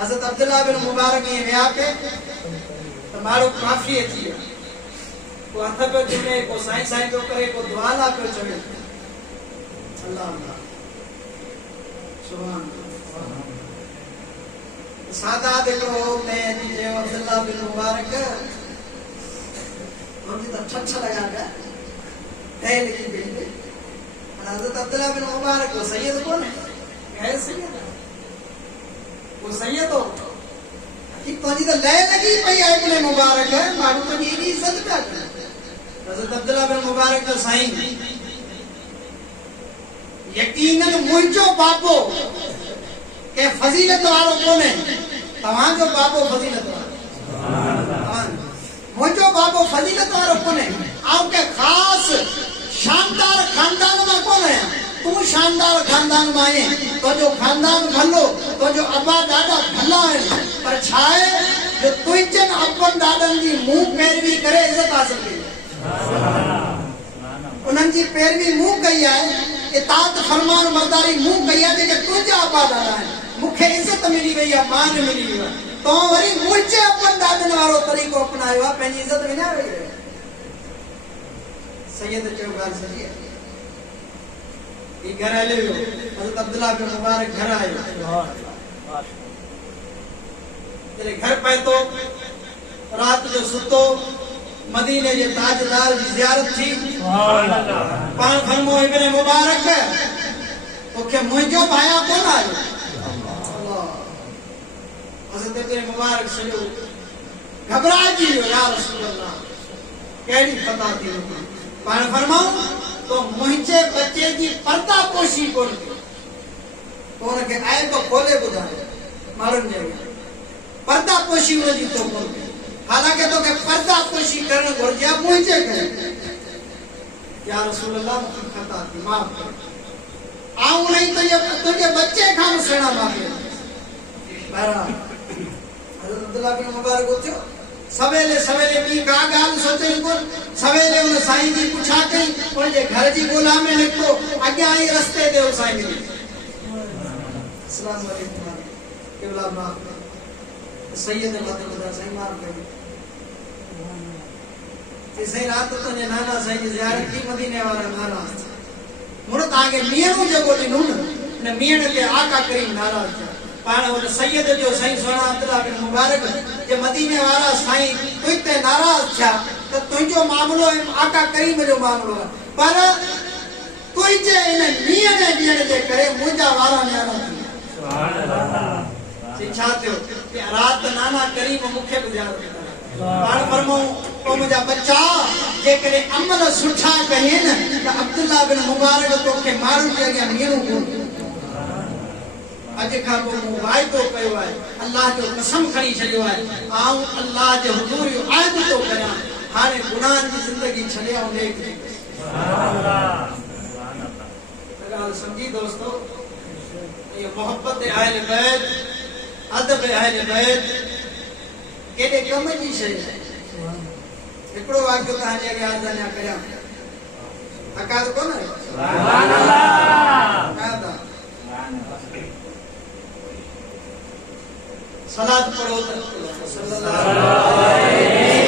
हज़रत अब्दुल्ला बिन मुबारक ईअं विया पे त माण्हू काफ़ी अची विया को हथ पियो चुमे को साईं साईं पियो करे को दुआ ला पियो चवे अल्लाह अल्लाह सुभान सादात हिकिड़ो ने अची चयो अब्दुल्ला बिन मुबारक मुंहिंजी त छछ लॻा पिया ठहे लिखी पई हज़रत अब्दुल्ला बिन मुबारक को सैयद कोन्हे है सैयद वो सैयद हो ठीक तुंहिंजी त लय लॻी पई आहे इब्न मुबारक माण्हू तुंहिंजी एॾी इज़त पिया कनि हज़रत अब्दुल्ला बिन मुबारक जो साईं यकीनन मुंहिंजो बाबो के फज़ीलत वारो कोन्हे तव्हांजो बाबो फज़ीलत वारो मुंहिंजो बाबो फज़ीलत वारो कोन्हे आउं के ख़ासि शानदार खानदान मां कोन आहियां तूं शानदार खानदान मां आहीं तुंहिंजो खानदान भलो तुंहिंजो अबा ॾाढा भला आहिनि पर छा आहे जो तुंहिंजनि अबनि ॾाॾनि जी मूं पैरवी करे इज़त हासिल कई उन्हनि जी पैरवी मूं कई आहे इताअत फरमान बरदारी मूं कई आहे जेके तुंहिंजा अबा ॾाॾा आहिनि मूंखे इज़त मिली वई आहे मान मिली वई आहे तो वरी मुंहिंजे अबनि ॾाॾनि वारो तरीक़ो अपनायो आहे पंहिंजी इज़त विञाए वई आहे सैयद चयो ॻाल्हि सही आहे ये घर हले वियो हज़रत अब्दुल्ला बिन मुबारक घर आयो जॾहिं घर पहुतो रात जो सुतो मदीने जे ताजदार जी ज़ियारत थी पाण फरमो इब्न मुबारक तोखे मुंहिंजो भाया कोन आयो हज़रत इब्न मुबारक सॼो घबराइजी वियो या रसूल अल्लाह कहिड़ी ख़ता थी पाण फरमाऊं तो मुंहिंजे बच्चे जी पर्दा पोशी कोन तो उनखे ऐब खोले ॿुधायो माण्हुनि जे पर्दा पोशी हुनजी तो कोन हालांकि तोखे पर्दा पोशी करणु घुरिजे मुंहिंजे करे या रसूल अल्लाह मूंखे ख़ता थी माफ़ कर आऊं नहीं तुंहिंजे बच्चे खां सुहिणा माफ़ी बहरहाल हज़रत अब्दुल्ला बिन मुबारक उथियो सवेले सवेले ॿी का ॻाल्हि सोचई कोन सवेले उन साईं जी पुछा कई उनजे घर जी ॻोल्हा में निकितो अॻियां ई रस्ते ते उहो साईं मिली अस्सलाम वालेकुम क़िबला माफ़ सैयद मथे ॿुधा साईं माफ़ कयो साईं रात तुंहिंजे नाना साईं जी ज़ियारत थी मदीने वारा नाराज़ थिया मुड़ तव्हांखे मीअणो जेको ॾिनो न हिन मीअण ते आका करीम नाराज़ थिया पाण उन सैयद जो साईं सोना अब्दुल्ला बिन मुबारक जे मदीने वारा साईं तुंहिंजे नाराज़ थिया त तुंहिंजो मामिलो आका करीम जो मामिलो आहे पर तुंहिंजे इन मीअण ॾियण जे करे मुंहिंजा वारा न्यारा थी छा थियो रात नाना करीम मूंखे ॿुधायो पाण फरमाऊं तो मुंहिंजा बच्चा जेकॾहिं अमल सुठा कनि न त अब्दुल्ला बिन मुबारक तोखे माण्हुनि जे अॻियां मीणो कोन अॼु खां पोइ मूं वाइदो कयो आहे अल्लाह जो कसम खणी छॾियो आहे आऊं अल्लाह जे हुज़ूर जो आहिद थो करियां हाणे गुनाहनि जी ज़िंदगी छॾे ऐं नेक थी ॻाल्हि सम्झी दोस्तो ये मोहब्बत अहल बैत अदब अहल बैत केॾे कम जी शइ आहे हिकिड़ो वाक़ियो तव्हांजे अॻियां अञा करियां अकाद कोन आहे सलात पढ़ो सल्लल्लाहु अलैहि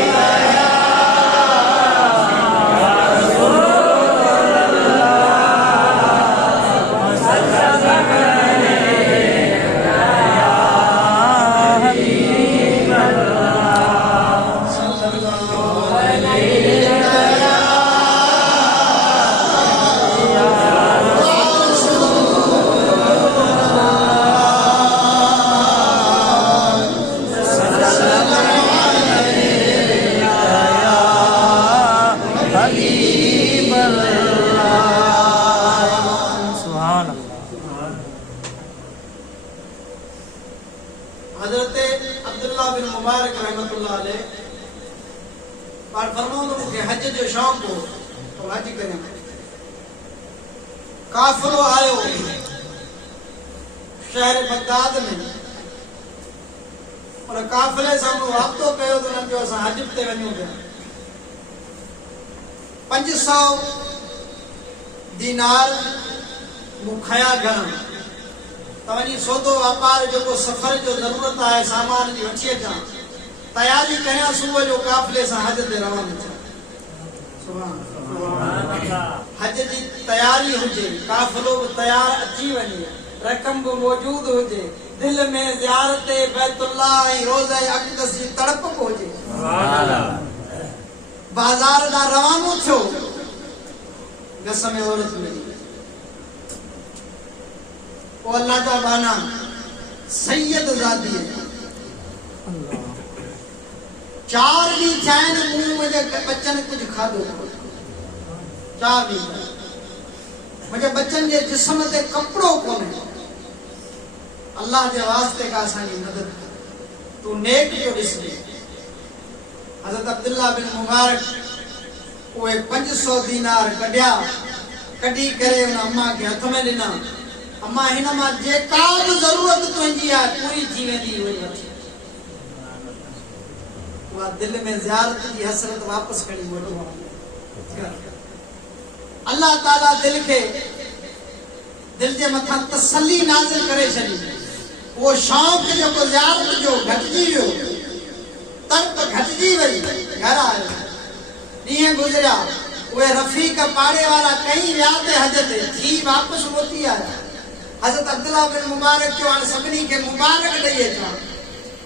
हजरत अब्दुल्ला बिन मुबारक रहमतुल्लाह अलैह पर फरमाओ तो मुझे हज जो शौक हो तो हज करें काफिलो आयो शहर बगदाद में पर काफ़िले सां वापतो कयो त उन्हनि जो असां हज ते वञूं पिया 500 दीनार मूं खया घणा त वञी सौदो वापार जेको सफ़र जो ज़रूरत आहे सामान जी वठी अचां तयारी कयां सुबुह जो काफ़िले सां हज ते रवानो थियां हज जी तयारी हुजे काफ़िलो बि तयार अची वञे रक़म बि मौजूद हुजे दिल में ज़ियारत बैतुल्लाह ऐं रोज़े अक़दस जी तड़प बि हुजे बाज़ार ॾांहुं रवानो थियो घस में औरत मिली पोइ अल्लाह जा बाना सैयद ज़ादी 4 ॾींहं थिया आहिनि मूं मुंहिंजे बच्चनि कुझु खाधो 4 ॾींहं मुंहिंजे बच्चनि जे जिस्म ते कपिड़ो कोन्हे अल्लाह जे वास्ते का असांजी मदद तूं नेक जो ॾिसजे हज़रत अब्दुल्ला बिन मुबारक उहे 500 दीनार कढी करे उन अम्मा खे हथ में ॾिना अम्मा हिन मां जेका बि ज़रूरत तुंहिंजी आहे पूरी थी वेंदी उहे वठी उहा दिल में ज़ियारत जी हसरत वापसि खणी मोटो अल्लाह ताला दिल जे मथां तसल्ली नाज़िल करे छॾी वो शौक़ जेको ज़ियारत जो घटिजी वियो तड़प घटिजी वई घर आयो ॾींहं गुज़रिया उहे रफ़ीक पाड़े वारा कई विया ते हज ते थी वापसि मोटी आया हज़रत अब्दुल्ला बिन मुबारक जो हाणे सभिनी खे मुबारक ॾेई अचां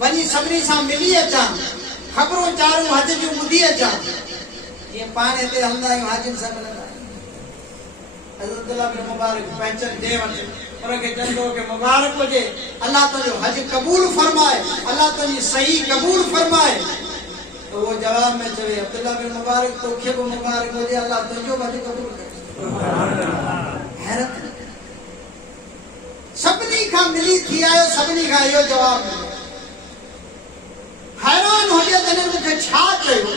वञी सभिनी सां मिली अचां ख़बरूं चारूं हज जूं ॿुधी अचां जीअं पाण हिते हलंदा आहियूं हाजिन सां मिलंदा हज़रत अब्दुल्ला बिन मुबारक पहचान दे वठे उनखे चवंदो कि मुबारक हुजे अल्लाह तुंहिंजो हज क़बूल फरमाए अल्लाह तुंहिंजी सही क़बूल फरमाए तो वो जवाब में चवे अब्दुल्ला बिन मुबारक तोखे बि मुबारक हुजे अल्लाह तुंहिंजो हज क़बूल करे हैरत सभिनी खां मिली थी आयो सभिनी खां इहो जवाब मिलियो हैरान हुजे त हिननि मूंखे छा चयो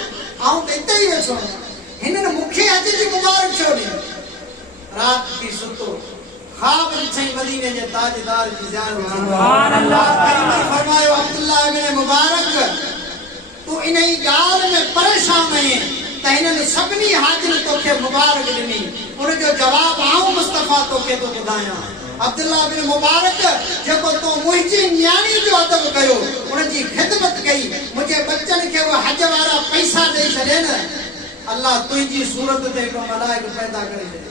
आऊं त हिते ई वेठो आहियां हिननि मूंखे हज जी मुबारक छो ॾिनी रात की सुतो ख्वाब ॾिठई मदीने जे ताजदार जी ज़ियारत सुभान अल्लाह फरमायो अब्दुल्ला बिन मुबारक तू इन ई ॻाल्हि में परेशान आहीं त हिननि सभिनी हाजिर तोखे मुबारक ॾिनी उनजो जवाब आऊं मुस्तफ़ा तोखे थो ॿुधायां अब्दुल्ला बिन मुबारक जेको तो मुंहिंजी न्याणी जो अदब कयो उनजी ख़िदमत कई मुंहिंजे बच्चनि खे वो हज वारा पैसा ॾेई छॾे न अल्लाह तुंहिंजी सूरत ते हिकिड़ो मलाइक पैदा करे छॾे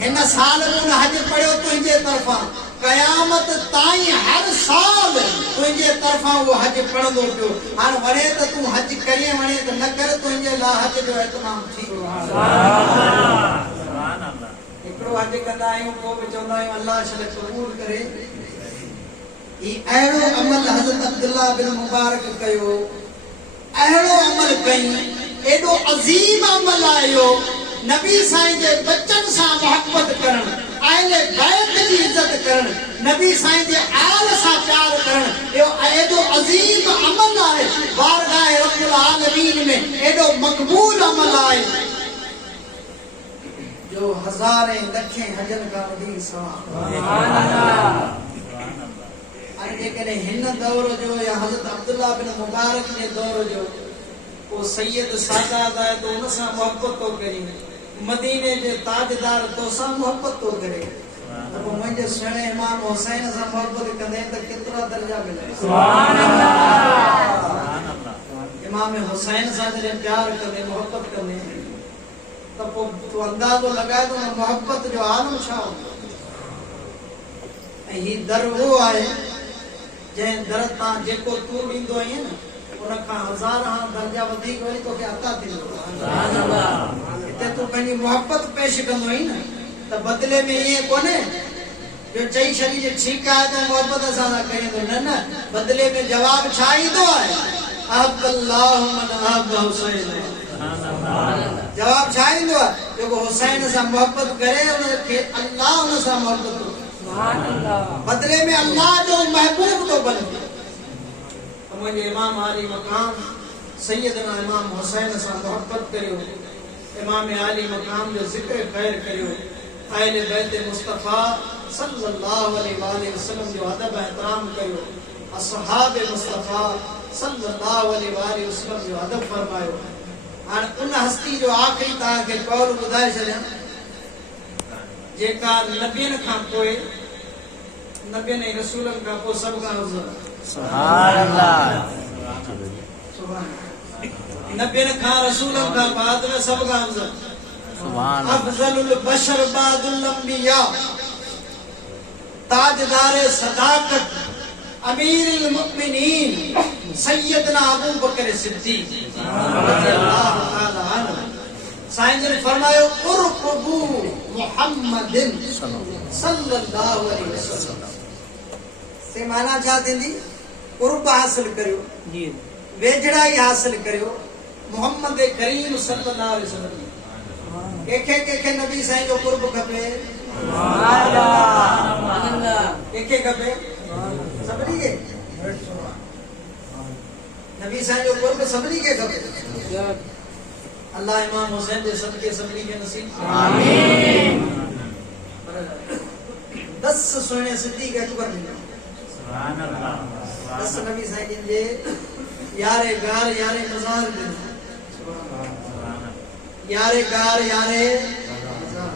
हिन साल में हज पढ़ियो तुंहिंजे तरफ़ां क़यामत ताईं हर साल तुंहिंजे तरफ़ां वो हज पढ़ंदो पियो हाणे वणे त तूं हज करीं वणे त न कर तुंहिंजे लाइ हज जो इत्माम थी हिकिड़ो हज कंदा आहियूं पोइ बि चवंदा आहियूं अल्लाह छा क़बूल करे ही अहिड़ो अमल हज़रत अब्दुल्ला बिन मुबारक कयो अहिड़ो अमल कई एॾो अज़ीम अमल आयो नबी साईं जे बच्चन सां मोहब्बत करण आले बैत जी इज्जत करण नबी साईं जे आल सां प्यार करण यो एॾो अज़ीम अमल आहे बारगाह रब्बुल आलमीन में एॾो मक़बूल अमल आहे जो हज़ारे लखे हजन का वधीक सवाब सुभान अल्लाह हाणे जेकॾहिं हिन दौर जो या हज़रत अब्दुल्ला बिन मुबारक जे दौर जो वो सैयद सादात आहे तो उन सां मोहब्बत तो करी मदीने जे ताजदार तो सां मोहब्बत तो करे तो मुंहिंजे सुहिणे इमाम हुसैन सां मोहब्बत कंदे त केतिरा दर्जा मिले सुभान अल्लाह इमाम हुसैन सां जॾहिं प्यार कंदे मोहब्बत कंदे त पोइ तूं अंदाज़ो लॻाए तो मोहब्बत जो आलम छा हूंदो ऐं ही दर वो आहे जंहिं दर तां जेको तूं ॾींदो आहीं न उन खां हज़ार दर्जा वधीक वरी तोखे अता थींदो सुभान अल्लाह हिते तूं पंहिंजी मोहब्बत पेश कंदो आहीं न त बदिले में ईअं कोन्हे जो चई छॾी जे ठीकु आहे त मोहब्बत सां करींदो न न बदिले में जवाब छा ईंदो आहे अब्दुल्लाह मन अहब हुसैन जवाब छा ईंदो आहे जेको हुसैन सां मोहब्बत करे उनखे अल्लाह उन सां मोहब्बत सुभान अल्लाह बदिले में अल्लाह जो महबूब तो बने मुझे इमाम आली मकाम सैयदना इमाम हुसैन सां मोहब्बत करियो इमाम आली मकाम जो जिक्र खैर करियो अहले बैत मुस्तफा सल्लल्लाहु अलैहि वसल्लम जो अदब एहतराम करियो असहाब मुस्तफा सल्लल्लाहु अलैहि वसल्लम जो अदब फरमायो। हाणे उन हस्ती जो आखिरी तव्हांखे कौल ॿुधाए छॾियां जेका नबियनि खां पोइ नबियनि ऐं रसूलनि खां पोइ सभु खां अफ़ज़ल सुभान अल्लाह नबियनि खां रसूलनि खां बाद में सभु खां अफ़ज़ल सुभान अफ़ज़लुल बशर बादुल अंबिया ताजदार सदाकत अमीरुल मुमिनीन सैयदना अबू बकर सिद्दीक रज़ियल्लाहु ताला अन्हु। साईं जन फरमायो कुर्बु मुहम्मदिन सल्लल्लाहु अलैहि वसल्लम से माना छा थींदी? कुर्ब हासिल करियो, जी वेझड़ाई हासिल करियो मोहम्मद करीम सल्लल्लाहु अलैहि वसल्लम। के नबी साईं जो कुर्ब खपे? के खपे? सभिनी खे नबी साईं जो कुर्ब सभिनी खे खपे। अल्लाह इमाम हुसैन जे सदके सभिनी खे नसीब आमीन। 10 सुहिणे सिद्दीक़ अकबर मिलियो। सुभान अल्लाह 10 नबी साईं जे यारे गार यारे मज़ार ॾिनो। यारे गार यारे मज़ार।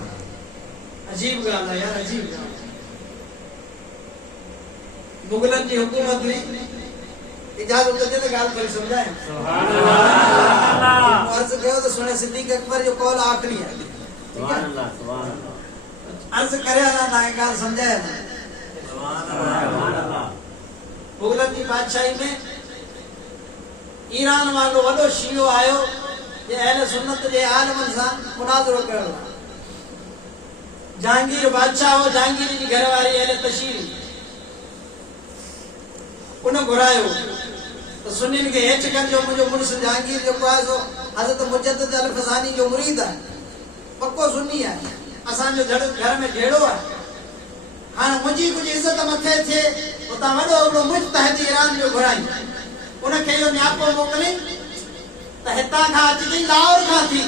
अजीब ॻाल्हि आहे यार, अजीब ॻाल्हि। मुगलनि जी हुकूमत हुई, इजाज़त हुजे त ॻाल्हि करे सम्झाए। सुभान अल्लाह अर्ज़ कयो त सुहिणे सिद्दीक़ अकबर जो कौल आख़िरी आहे। सुभान अल्लाह सुभान अल्लाह अर्ज़ करे हला ना ॻाल्हि सम्झाए ना। सुभान अल्लाह मुगलनि जी बादशाही में ईरान वालो वॾो शीओ आयो जे अहले सुन्नत जे आलिमनि सां मुनाज़रो कयो। जहांगीर बादशाह हो, जहांगीर जी घरवारी अहले तशीर उन घुरायो तो सुन्निन खे हेठि कजो। मुंहिंजो मुड़ुस जहांगीर जेको आहे सो हज़रत मुजद्दिद अल-फसानी जो मुरीद आहे, पक्को सुन्नी आहे, असांजो घर में ढेड़ो आहे। हाणे मुंहिंजी कुझु इज़त मथे थिए उतां वॾो हिकिड़ो मुज्तहिद ईरान जो घुराई, उनखे इहो न्यापो मोकिलियईं त हितां खां अचिजई, लाहौर खां थी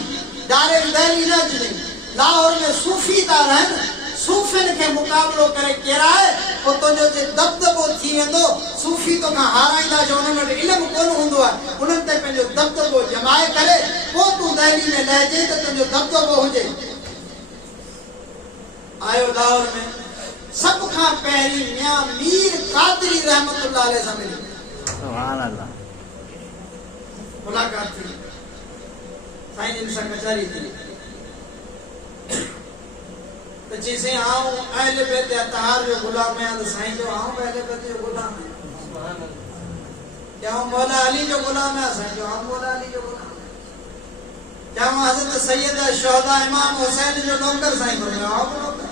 डायरेक्ट दिल्ली न अचिजई। लाहौर में सूफ़ी था रहनि, सूफ़ियुनि खे मुक़ाबिलो करे किराए पोइ तुंहिंजो जे दबदबो थी वेंदो। सूफ़ी तोखां हाराईंदा छो? उन्हनि वटि इल्मु कोन हूंदो आहे, उन्हनि ते पंहिंजो दबदबो जमाए करे पोइ तूं दिल्ली में लहिजे त तुंहिंजो दबदबो हुजे। आयो लाहौर में, सब खां पहिरीं मियां मीर कादरी रहमतुल्लाह अलैह सां मिली। सुभान अल्लाह मुलाकात थी, साईं जिन सां कचारी थी त चईं आऊं अहले बैत अतहार जो गुलाम आहियां। त साईं जो आऊं अहले बैत जो गुलाम आहियां। सुभान अल्लाह। क्या मौला अली जो गुलाम है? साईं जो आऊं मौला अली जो गुलाम। क्या हज़रत सैयद शुहदा इमाम हुसैन जो नौकर? साईं जो आऊं नौकर।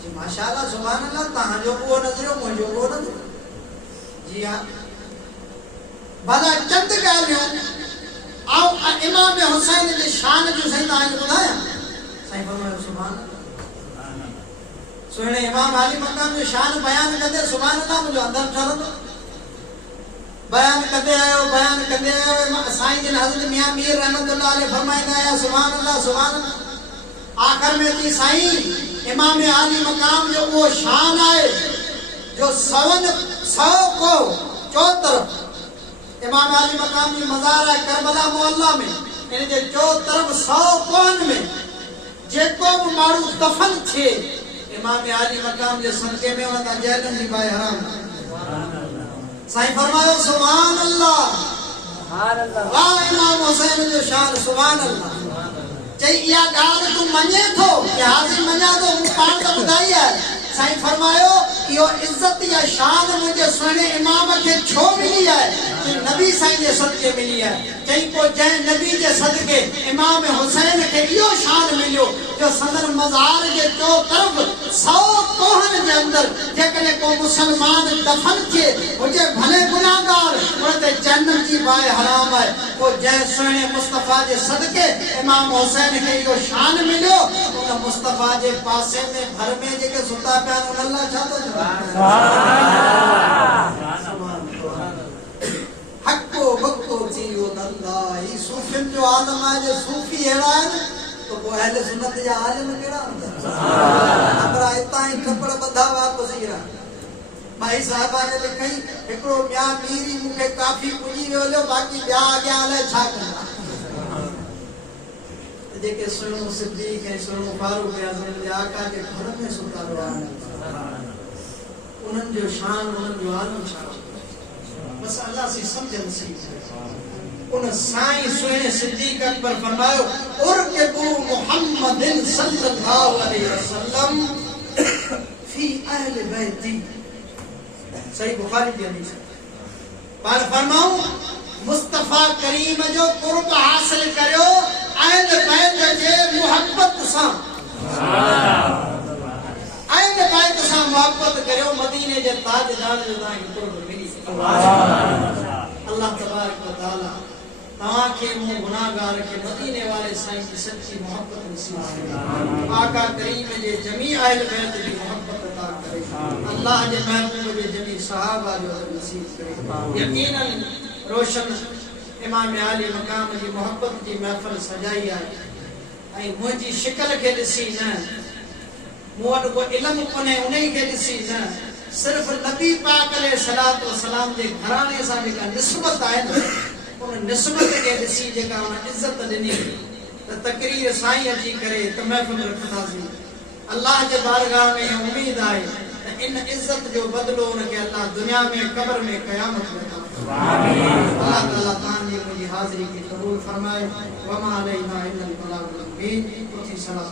जी माशाअल्लाह सुभान अल्लाह। तहां जो वो नज़रियो, मुंहिंजो वो नज़रियो। जी हां, भला चंद ॻाल्हियूं आऊं इमाम हुसैन जी शान जो साईं तव्हांखे ॿुधायां। साईं फरमायो सुभान अल्लाह। सुहिणे इमाम अली मक़ाम जो शान बयान कंदे सुभान अल्लाह मुंहिंजो अंदर ठरंदो। बयान कंदे आयो साईं जिन हज़रत मियां मीर रहमतुल्लाह अलैह फरमाईंदा आया सुभान अल्लाह सुभान अल्लाह। आखिर में थी साईं इमाम अली मक़ाम जो वो शान आहे जो 100 को चौतरफ इमाम अली मक़ाम जी मज़ार है करबला मोहल्ला में। इन जे चो तरफ 100 कोन में जेको भी माण्हू दफन थे इमाम अली मक़ाम जे सदके में उन तां जहन्नम जी बाहि हराम। साईं फरमायो सुभान अल्लाह सुभान अल्लाह। वाह इमाम हुसैन जो शान सुभान अल्लाह। चई इहा ॻाल्हि तूं मञे थो कि हाज़िर मञा थो? मूं पाण त ॿुधाई आहे। साईं फरमायो इहो इज़त या शान मुंहिंजे सुहिणे इमाम खे छो मिली आहे? कि नबी साईं जे सदके मिली आहे। चई पोइ जंहिं नबी जे सदके इमाम हुसैन खे इहो शान मिलियो जो संदन मज़ार जे चो तरफ़ 100 कोहन जे अंदर जेकॾहिं को मुसलमान दफन थिए हुजे भले गुनाहगार उन ते जन्नत जी बाहि हराम आहे। पोइ जंहिं सुहिणे मुस्तफ़ा जे सदके इमाम हुसैन खे इहो शान मिलियो उन मुस्तफ़ा जे पासे में घर में जेके सुता पिया आहिनि उन्हनि लाइ छा थो चवे? हको बको थी वियो अल्लाह। ही सूफ़ियुनि जो आलम आहे जो सूफ़ी अहिड़ा आहिनि तो पोइ अहले सुन्नत जा आलिम कहिड़ा हूंदा? हमरा हितां ई ठपड़ ॿधा वापसि ईरान। भाई साहब ने लिखई एकड़ो ॿिया मीरी मूंखे काफ़ी पुॼी वियो बाक़ी ॿिया अॻियां अलाए छा कंदा जेके सुनो सिद्दीक़ ऐं सुनो फारूक आज़म जे आका जे घर में सुतारो आहे उन्हनि जो शान उन्हनि जो आलम छा बस अल्लाह सी समझ नसीब उन साईं सुने सिद्दीक़ अकबर फरमायो उरकबू मुहम्मदिन सल्लल्लाहु अलैहि वसल्लम फी अहल बैती सही बुखारी की हदीस पर फरमाऊं मुस्तफा करीम जो कुर्ब हासिल करियो अहल बैत जे मोहब्बत सां अहल बैत सां मोहब्बत करियो मदीने जे ताजदार जो तां कुर्ब मिली अल्लाह तबारक व तआला तवां के मु गुनाहगार के मदीने वाले साईं की सच्ची मोहब्बत नसीब करे आका करीम जे जमी अहल बैत की मोहब्बत अता करे अल्लाह जे महबूब जे जमी सहाबा जो नसीब करे यकीनन रोशन इमाम आली मकाम जी मोहब्बत की महफिल सजाई है ऐं मुंहिंजी शिकल के ॾिसी न मूं वटि को इल्मु कोन्हे उन्ही खे ॾिसी न सिर्फ़ नबी पाक अलैहि सलातो वसलाम जे घराणे सां जेका निस्बत आहे न उन निस्बत खे ॾिसी जेका उन इज़त ॾिनी त तकरीर साईं अची करे त महफ़िल रखंदासीं अल्लाह जे बारगाह में उम्मीद आहे त इन इज़त जो बदिलो उनखे अल्लाह दुनिया में क़ब्र में क़यामत में अता फरमाए अल्लाह ताला तव्हांजी मुंहिंजी हाज़िरी खे क़बूल फरमाए वमा अलैना इल्लल बलागुल मुबीन।